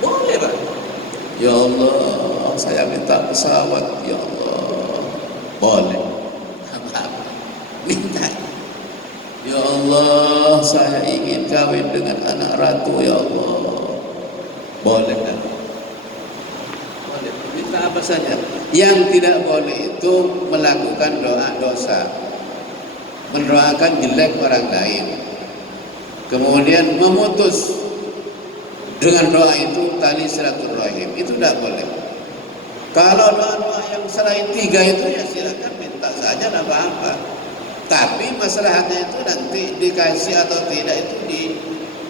Boleh Pak. Ya Allah, saya minta pesawat ya Allah. Boleh. Minta. Ya Allah, saya ingin kawin dengan anak ratu ya Allah. Boleh kan? Boleh. Minta apa saja. Yang tidak boleh itu melakukan doa dosa, mendoakan jelek orang lain, kemudian memutus dengan doa itu tali silaturahim, itu tidak boleh. Kalau doa-doa yang selain 3 itu ya silakan minta saja, tidak apa-apa. Tapi masalahnya itu nanti dikasih atau tidak itu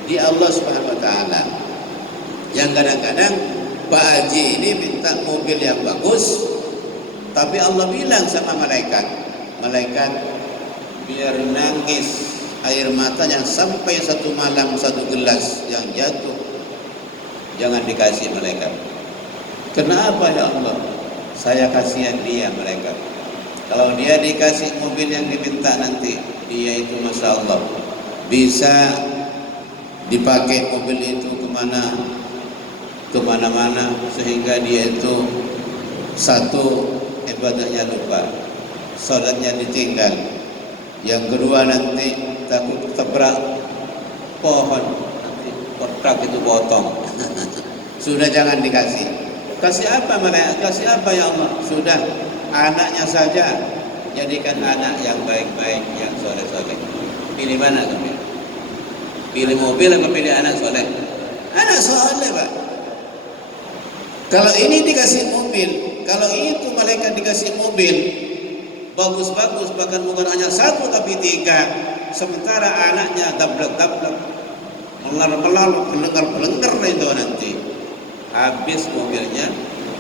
di Allah Subhanahu wa taala. Yang kadang-kadang Pak Haji ini minta mobil yang bagus, tapi Allah bilang sama malaikat, biar nangis air matanya sampai 1 malam 1 gelas yang jatuh, jangan dikasih malaikat. Kenapa ya Allah? Saya kasihan dia malaikat. Kalau dia dikasih mobil yang diminta nanti, dia itu Masya Allah bisa dipakai mobil itu kemana-mana, sehingga dia itu satu ibadahnya lupa, sholatnya ditinggal. Yang kedua nanti takut tabrak pohon, nanti kotak itu potong. Sudah jangan dikasih. Kasih apa malaikat? Kasih apa ya Allah? Sudah, anaknya saja jadikan anak yang baik-baik, yang soleh-soleh. Pilih mana kamu? Pilih mobil atau pilih anak soleh? Anak soleh Pak. Kalau ini dikasih mobil, kalau itu malaikat dikasih mobil bagus-bagus, bahkan bukan hanya 1 tapi 3, sementara anaknya dablek-dablek, melar-melar, pelenggar itu nanti. Habis mobilnya,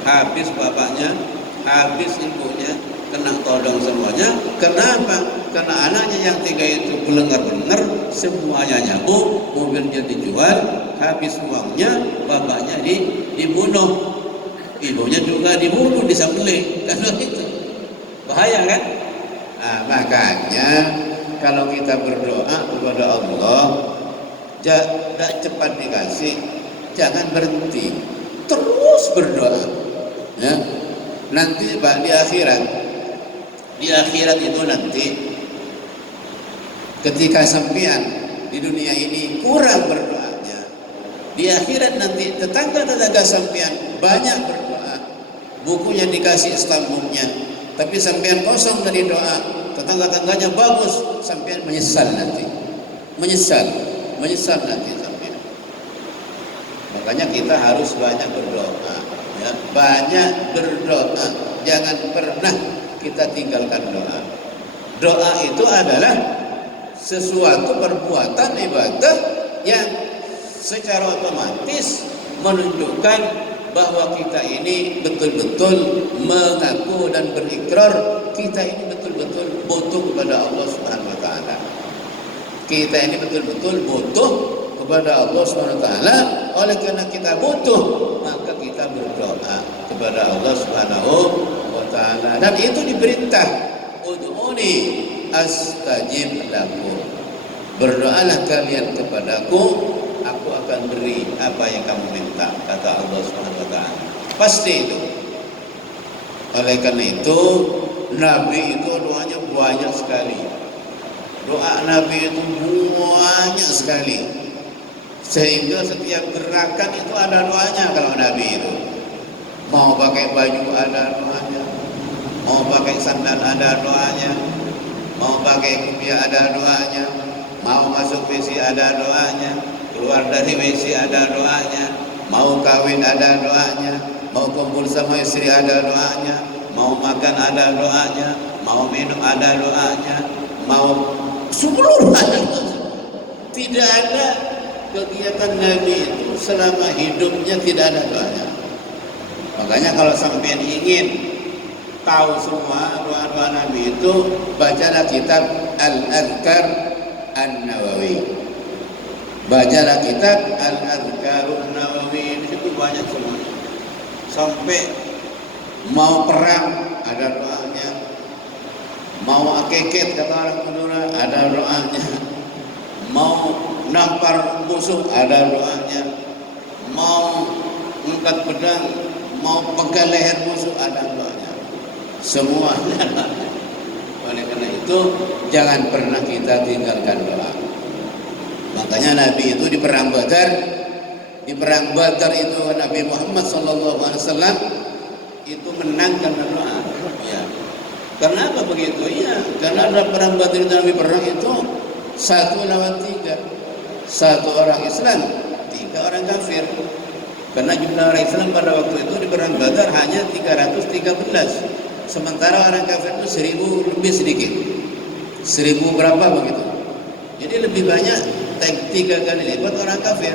habis bapaknya, habis ibunya, kena todong semuanya. Kenapa? Karena anaknya yang 3 itu belengar-belengar, semuanya nyambung, mobilnya dijual, habis uangnya, bapaknya dibunuh, ibunya juga dibunuh, disembelih. Kan begitu. Bahaya kan? Nah, makanya kalau kita berdoa kepada Allah, tidak cepat dikasih, jangan berhenti, terus berdoa. Ya, nanti di akhirat itu nanti, ketika sampean di dunia ini kurang berdoanya, di akhirat nanti tetangga-tetangga sampean banyak berdoa, bukunya dikasih stambuknya, tapi sampean kosong dari doa, tetangga-tangganya bagus, sampean menyesal nanti, menyesal nanti sampean. Makanya kita harus banyak berdoa, ya, banyak berdoa, jangan pernah kita tinggalkan doa. Doa itu adalah sesuatu perbuatan ibadah yang secara otomatis menunjukkan bahwa kita ini betul-betul mengaku dan berikrar kita ini betul-betul butuh kepada Allah Subhanahu wa taala. Kita ini betul-betul butuh kepada Allah Subhanahu wa taala. Oleh karena kita butuh, maka kita berdoa kepada Allah Subhanahu wa taala, dan itu diperintah, ud'uni astajib lakum. Berdoalah kalian kepadaku, aku akan beri apa yang kamu minta, kata Allah Subhanahu wa taala. Pasti itu. Oleh karena itu, Nabi itu doanya banyak sekali. Doa Nabi itu banyak sekali. Sehingga setiap gerakan itu ada doanya kalau Nabi itu. Mau pakai baju ada doanya, mau pakai sandal ada doanya, mau pakai kopiah ada doanya, mau masuk WC ada doanya, keluar dari WC ada doanya, mau kawin ada doanya, mau kumpul sama istri ada doanya, mau makan ada doanya, mau minum ada doanya, mau seluruh ada doanya. Tidak ada kegiatan Nabi itu selama hidupnya tidak ada doanya. Makanya kalau sampean ingin tahu semua doa-doa Nabi itu, bacalah kitab Al-Adhkar An-Nawawi. Bacalah kitab Al-Adhkarun Nawawi, di situ banyak semua. Sampai mau perang ada doanya, mau akeket kata orang Madura ada doanya, mau nampar musuh ada doanya, mau angkat pedang, mau pegang leher musuh ada doanya. Semua ada doanya. Oleh karena itu jangan pernah kita tinggalkan doa. Makanya Nabi itu di perang Badar itu Nabi Muhammad SAW itu menang karena doa. Ya. Kenapa begitu? Ya, karena dalam perang Badar itu Nabi perang itu 1 lawan 3. 1 orang Islam, 3 orang kafir. Karena jumlah orang Islam pada waktu itu di perang Badar hanya 313. Sementara orang kafir itu 1000 lebih sedikit. 1000 berapa begitu. Jadi lebih banyak 3 kali lipat orang kafir.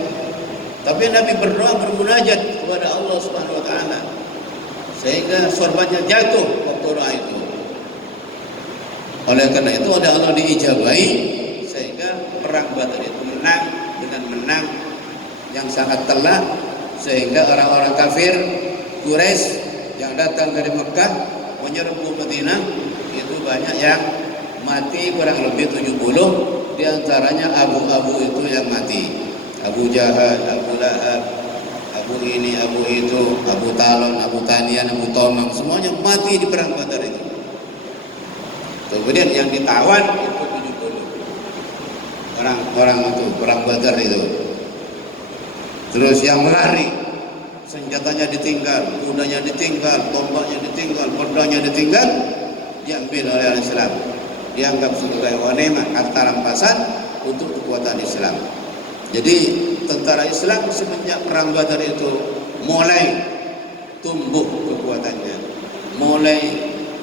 Tapi Nabi berdoa bermunajat kepada Allah Subhanahu wa taala. Sehingga sorbannya jatuh waktu doa itu. Oleh karena itu oleh Allah diijabahi sehingga perang Badar itu menang dengan menang yang sangat telak, sehingga orang-orang kafir Quraisy yang datang dari Mekah menyerbu Madinah itu banyak yang mati, kurang lebih 70, diantaranya abu-abu itu yang mati. Abu Jahal, Abu Lahab, Abu ini, Abu itu, Abu Talon, Abu Tanian, Abu Tomang, semuanya mati di perang Badar itu. Kemudian yang ditawan itu 70 orang itu perang Badar itu. Terus yang melari, senjatanya ditinggal, kudanya ditinggal, tombaknya ditinggal, pedangnya ditinggal, diambil oleh orang Islam, dianggap sebagai ghanimah, harta rampasan untuk kekuatan Islam. Jadi tentara Islam semenjak perang Badar itu mulai tumbuh kekuatannya, mulai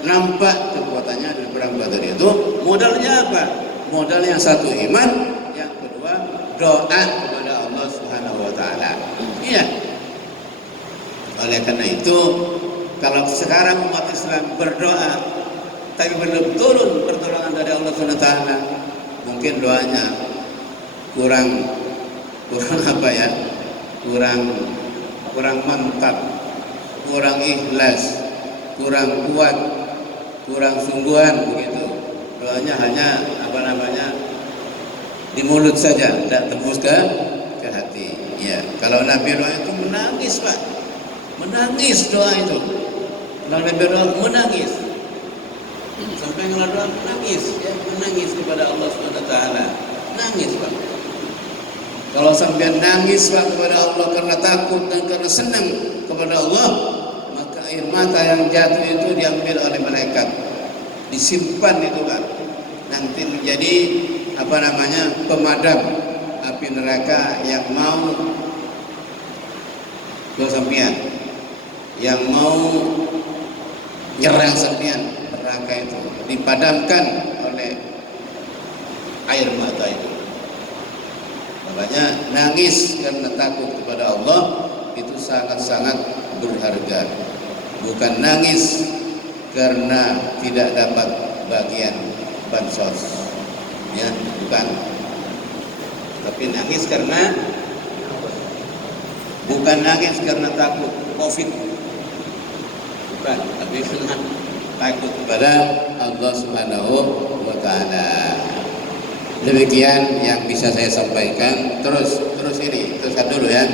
nampak kekuatannya di perang Badar itu. Modalnya apa? Modal yang satu iman, yang kedua doa kepada Allah Subhanahu wa taala. Iya. Oleh karena itu, kalau sekarang umat Islam berdoa tapi belum turun pertolongan dari Allah SWT, mungkin doanya kurang apa ya, kurang mantap, kurang ikhlas, kurang kuat, kurang sungguhan begitu. Doanya hanya di mulut saja, tidak tembus ke hati. Ya, kalau Nabi doa itu menangis, Pak. Menangis doa itu. Kalau Nabi doa menangis. Sampai kalau doa menangis, ya, menangis kepada Allah SWT. Nangis, Pak. Kalau sampai nangis, Pak, kepada Allah karena takut dan karena senang kepada Allah, maka air mata yang jatuh itu diambil oleh malaikat, disimpan itu, Pak. Nanti menjadi pemadam api neraka yang mau sampean, yang mau nyerang sampean. Neraka itu dipadamkan oleh air mata itu. Makanya nangis karena takut kepada Allah itu sangat-sangat berharga. Bukan nangis karena tidak dapat bagian bansos. Ya, bukan. Tapi nangis karena bukan nangis karena takut COVID. Bukan, tapi karena takut kepada Allah Subhanahu wa taala. Demikian yang bisa saya sampaikan. Terus dulu ya.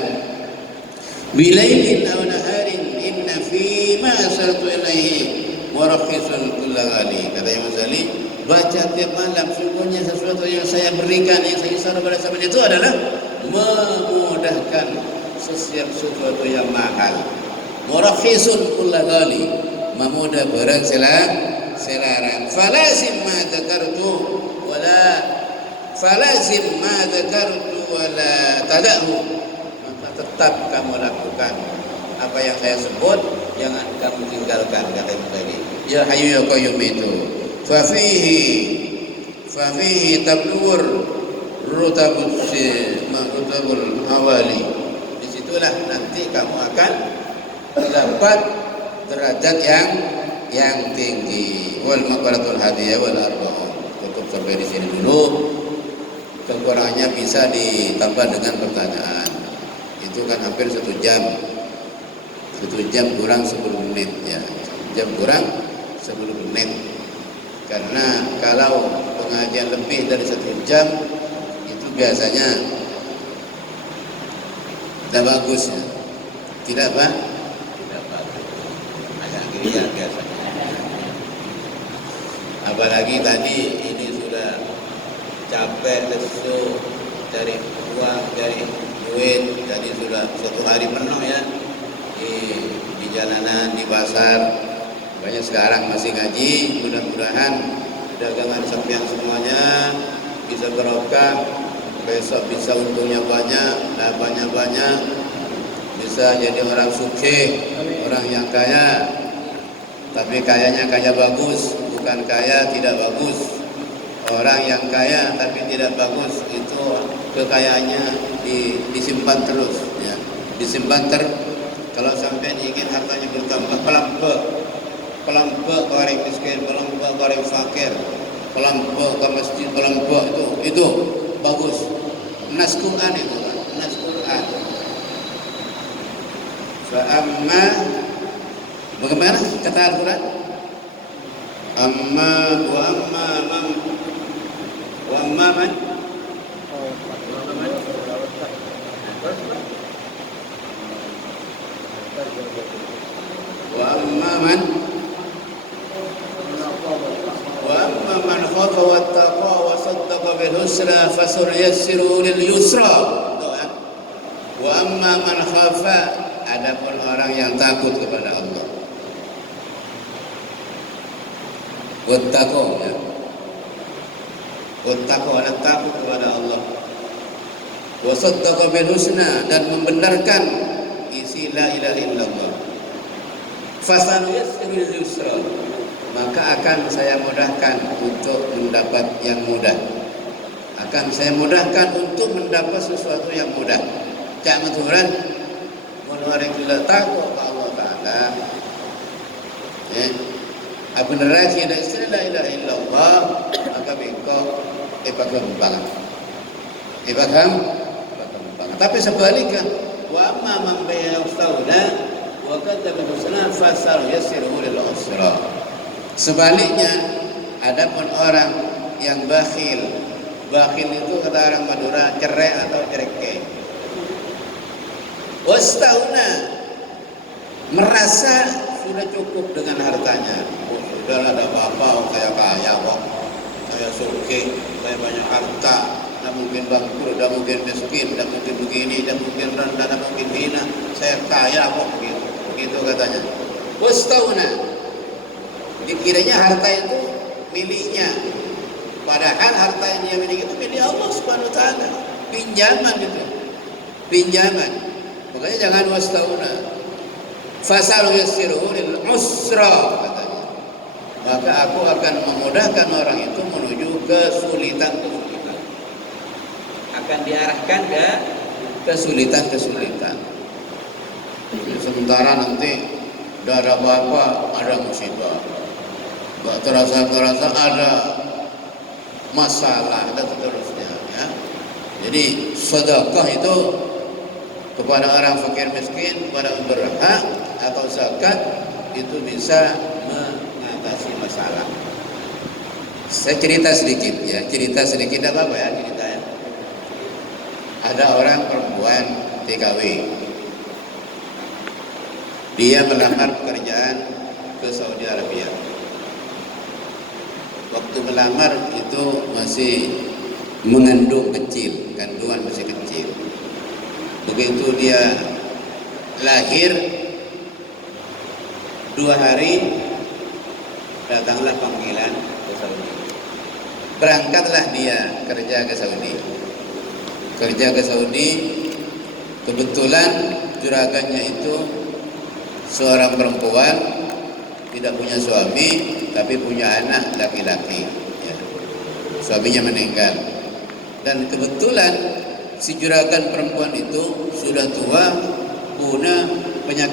Bilailin aw naharin inna fi ma asaltu ilaihi wa rakhisun kulla ghali. Kata Imam Ghazali, baca tiap malam, sungguhnya sesuatu yang saya berikan, yang saya isyarat pada zaman itu adalah memudahkan setiap sesuatu yang mahal. Murakhisun kulla ghali, memudah barang selarang. Falazim ma dzakartu wala tada'hu, maka tetap kamu lakukan apa yang saya sebut, jangan kamu tinggalkan, kata Imam Ghazali. Ya Hayyu ya Qayyum itu fafihi tabluur rutabul awali. Disitulah nanti kamu akan dapat derajat yang tinggi. Wal maqalatul hadiyah wal arba'un. Tutup sampai di sini dulu. Kekurangannya bisa ditambah dengan pertanyaan. Itu kan hampir 1 jam. 1 jam kurang 10 menit ya. 1 jam kurang 10 menit. Karena kalau pengajian lebih dari 1 jam itu biasanya tidak bagus ya. Tidak apa? Tidak bagus. Agak geriak biasanya. Apalagi tadi ini sudah capek, lesu, cari uang, cari duit. Tadi sudah 1 hari penuh ya di jalanan, di pasar. Banyak sekarang masih ngaji. Mudah-mudahan dagangan sampean semuanya bisa barokah. Besok bisa untungnya banyak, labanya banyak, bisa jadi orang sukses, orang yang kaya. Tapi kayanya kaya bagus, bukan kaya tidak bagus. Orang yang kaya tapi tidak bagus itu kekayaannya disimpan terus ya. Disimpan kalau sampai ingin hartanya bertambah, pelampe ke orang miskin, pelampe ke orang fakir, pelampe ke masjid, pelampe itu bagus. Nas Quran itu kan, nas Quran. Fa'amma, bagaimana kata Al-Quran? Amma wa amma man wa amma man wa amma man khafa wattaqa wa saddaqa bil husna fasayassiru lil yusra. Wa amma man khafa, adapun orang yang takut kepada Allah. Wattaqa ya. Wattaqa, takut kepada Allah. Wa saddaqa bil husna, dan membenarkan isi la ilaha illallah. Fasayassiru lil yusra, maka akan saya mudahkan untuk mendapat yang mudah. Akan saya mudahkan untuk mendapat sesuatu yang mudah. Cak maturan mun orang tidak takut kepada Allah Ta'ala. Abu neraka ada istilah la ilaha illallah maka bengkok ipakembang. Tapi sebaliknya wa amma man bayastawna wa kadzdzaba bil husna fasal yassiruhu lil usra. Sebaliknya adapun orang yang bakhil itu kata orang Madura cerai atau cereke. Wastawna merasa sudah cukup dengan hartanya. Sudahlah, ada apa-apa, saya kaya kok, saya sugih, saya banyak harta, tidak mungkin bangkrut, tidak mungkin miskin, tidak mungkin begini, tidak mungkin rendah, tidak mungkin hina, saya kaya kok, begitu katanya. Wastawna, dikiranya harta itu miliknya, padahal harta yang dia miliki itu milik Allah Subhanahu Wa Taala, pinjaman itu, pinjaman. Makanya jangan wastawna. Fasal yassiruhu lil usra katanya. Maka aku akan memudahkan orang itu menuju kesulitan. Akan diarahkan ke kesulitan. Sementara nanti tidak ada apa-apa, ada musibah. Tidak terasa ada masalah dan seterusnya. Ya. Jadi sedekah itu kepada orang fakir miskin, kepada berhak atau zakat itu bisa mengatasi masalah. Saya cerita sedikit ya, tidak apa-apa ya cerita ya. Ada orang perempuan TKW, dia melamar pekerjaan ke Saudi Arabia. Waktu melamar itu masih mengandung kecil, kandungan masih kecil. Begitu dia lahir 2 hari datanglah panggilan ke Saudi. Berangkatlah dia kerja ke Saudi. Kebetulan juragannya itu seorang perempuan, tidak punya suami tapi punya anak laki-laki ya. Suaminya meninggal dan kebetulan si juragan perempuan itu sudah tua, punya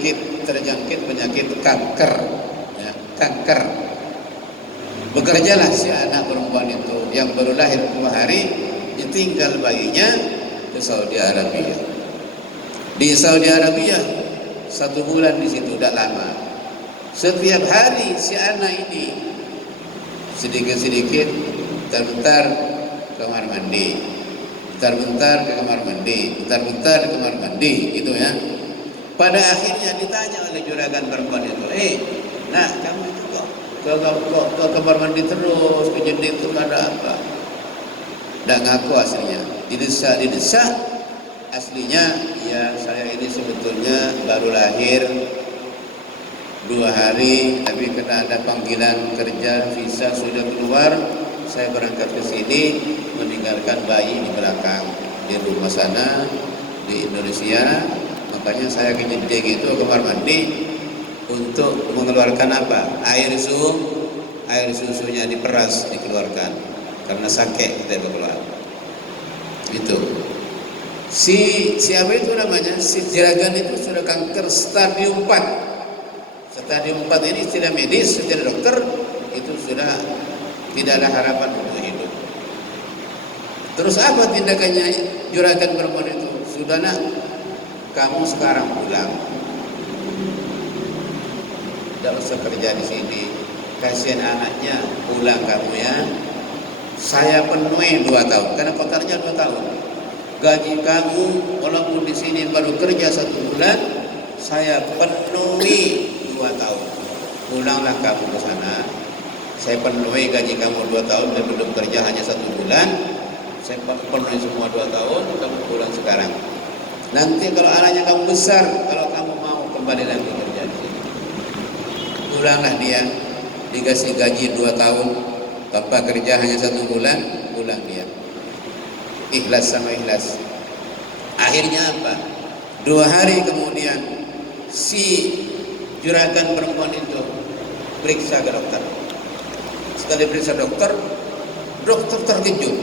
terjangkit penyakit kanker ya, kanker. Bekerjalah si anak perempuan itu yang baru lahir 2 hari, ditinggal bayinya ke Saudi Arabia. Di Saudi Arabia 1 bulan di situ, tidak lama. Setiap hari si anak ini sedikit-sedikit, bentar-bentar ke kamar mandi, bentar-bentar ke kamar mandi, gitu ya. Pada akhirnya ditanya oleh juragan perempuan itu, nah kamu itu kok ke kamar mandi terus, ke jendela itu ada apa? Tidak ngaku aslinya, didesak. Aslinya, ya saya ini sebetulnya baru lahir 2 hari, tapi karena ada panggilan kerja, visa sudah keluar, saya berangkat ke sini meninggalkan bayi di belakang di rumah sana di Indonesia. Makanya saya ke jendela itu kamar mandi untuk mengeluarkan apa? Air susunya diperas, dikeluarkan karena sakit kita keluar. Itu. Siapa itu namanya? Si juragan itu sudah kanker stadium 4. Stadium 4 ini istilah medis, istilah dokter, itu sudah tidak ada harapan untuk hidup. Terus apa tindakannya juragan perempuan itu? Sudah nak, kamu sekarang pulang. Tidak usah kerja di sini. Kasihan anaknya, pulang kamu ya. Saya penuhi 2 tahun, karena kontraknya 2 tahun. Gaji kamu walaupun di sini baru kerja 1 bulan, saya penuhi 2 tahun. Pulanglah kamu ke sana. Saya penuhi gaji kamu 2 tahun dan belum kerja hanya 1 bulan. Saya penuhi semua 2 tahun, kamu pulang sekarang. Nanti kalau anaknya kamu besar, kalau kamu mau kembali lagi kerja di sini. Pulanglah dia, dikasih gaji 2 tahun tanpa kerja hanya 1 bulan, pulang dia. Ikhlas sama ikhlas. Akhirnya apa? 2 hari kemudian si juragan perempuan itu periksa ke dokter. Setelah diperiksa dokter terkejut.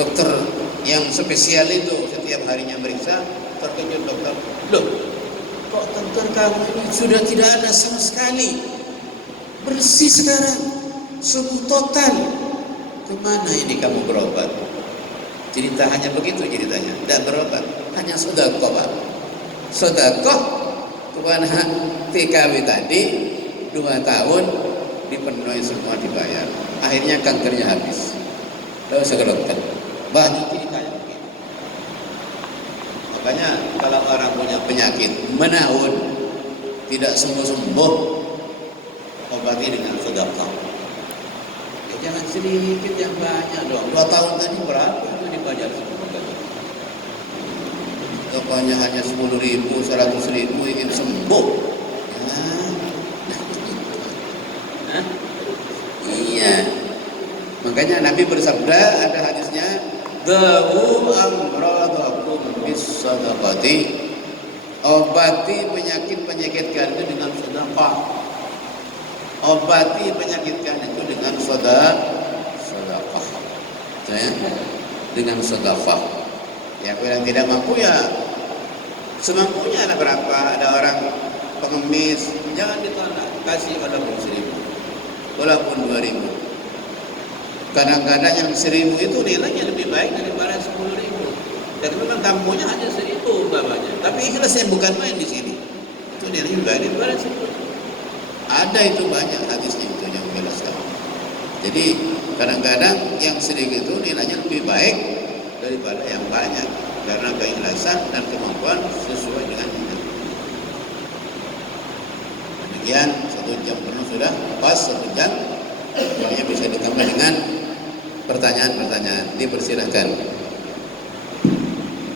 Dokter yang spesial itu setiap harinya meriksa, terkejut dokter. Loh, kok dokter kamu ini sudah tidak ada sama sekali bersih sekarang, sembuh total. Kemana ini kamu berobat? Cerita hanya begitu ceritanya, tidak berobat, hanya sedekah Pak. Sedekah kepada TKW tadi 2 tahun dipenuhi semua dibayar. Akhirnya kankernya habis. Lalu segelokkan. Banyak ceritanya begitu. Makanya kalau orang punya penyakit menahun tidak sembuh-sembuh, obati dengan sedekah. Ya, jangan sedikit, yang banyak dong. 2 tahun tadi berapa itu dibayar semua? Tokohnya hanya 10.000, 100.000 ingin sembuh. Hah? Iya. Makanya Nabi bersabda, ada hadisnya, "Dawu amradakum bis sadaqati." Obati penyakit-penyakit kalian itu dengan sedekah. Obati penyakit kalian itu dengan sedekah. Ya, dengan sedekah. Yang yang tidak mampu ya semampunya lah. Berapa ada orang pengemis, jangan ditolak, kasih walaupun 1.000, walaupun 2.000. Kadang-kadang yang 1.000 itu nilainya lebih baik daripada 10.000. Dan memang kampungnya hanya 1.000 umpamanya, tapi ikhlasnya bukan main di sini. Itu nilainya lebih baik daripada 10. Ada itu banyak hadisnya itu yang menjelaskan. Jadi kadang-kadang yang sedikit itu nilainya lebih baik daripada yang banyak, karena keikhlasan dan kemampuan sesuai dengan ini. Demikian 1 jam penuh sudah pas, 1 jam. Yang bisa ditambah dengan pertanyaan-pertanyaan. Dipersilahkan.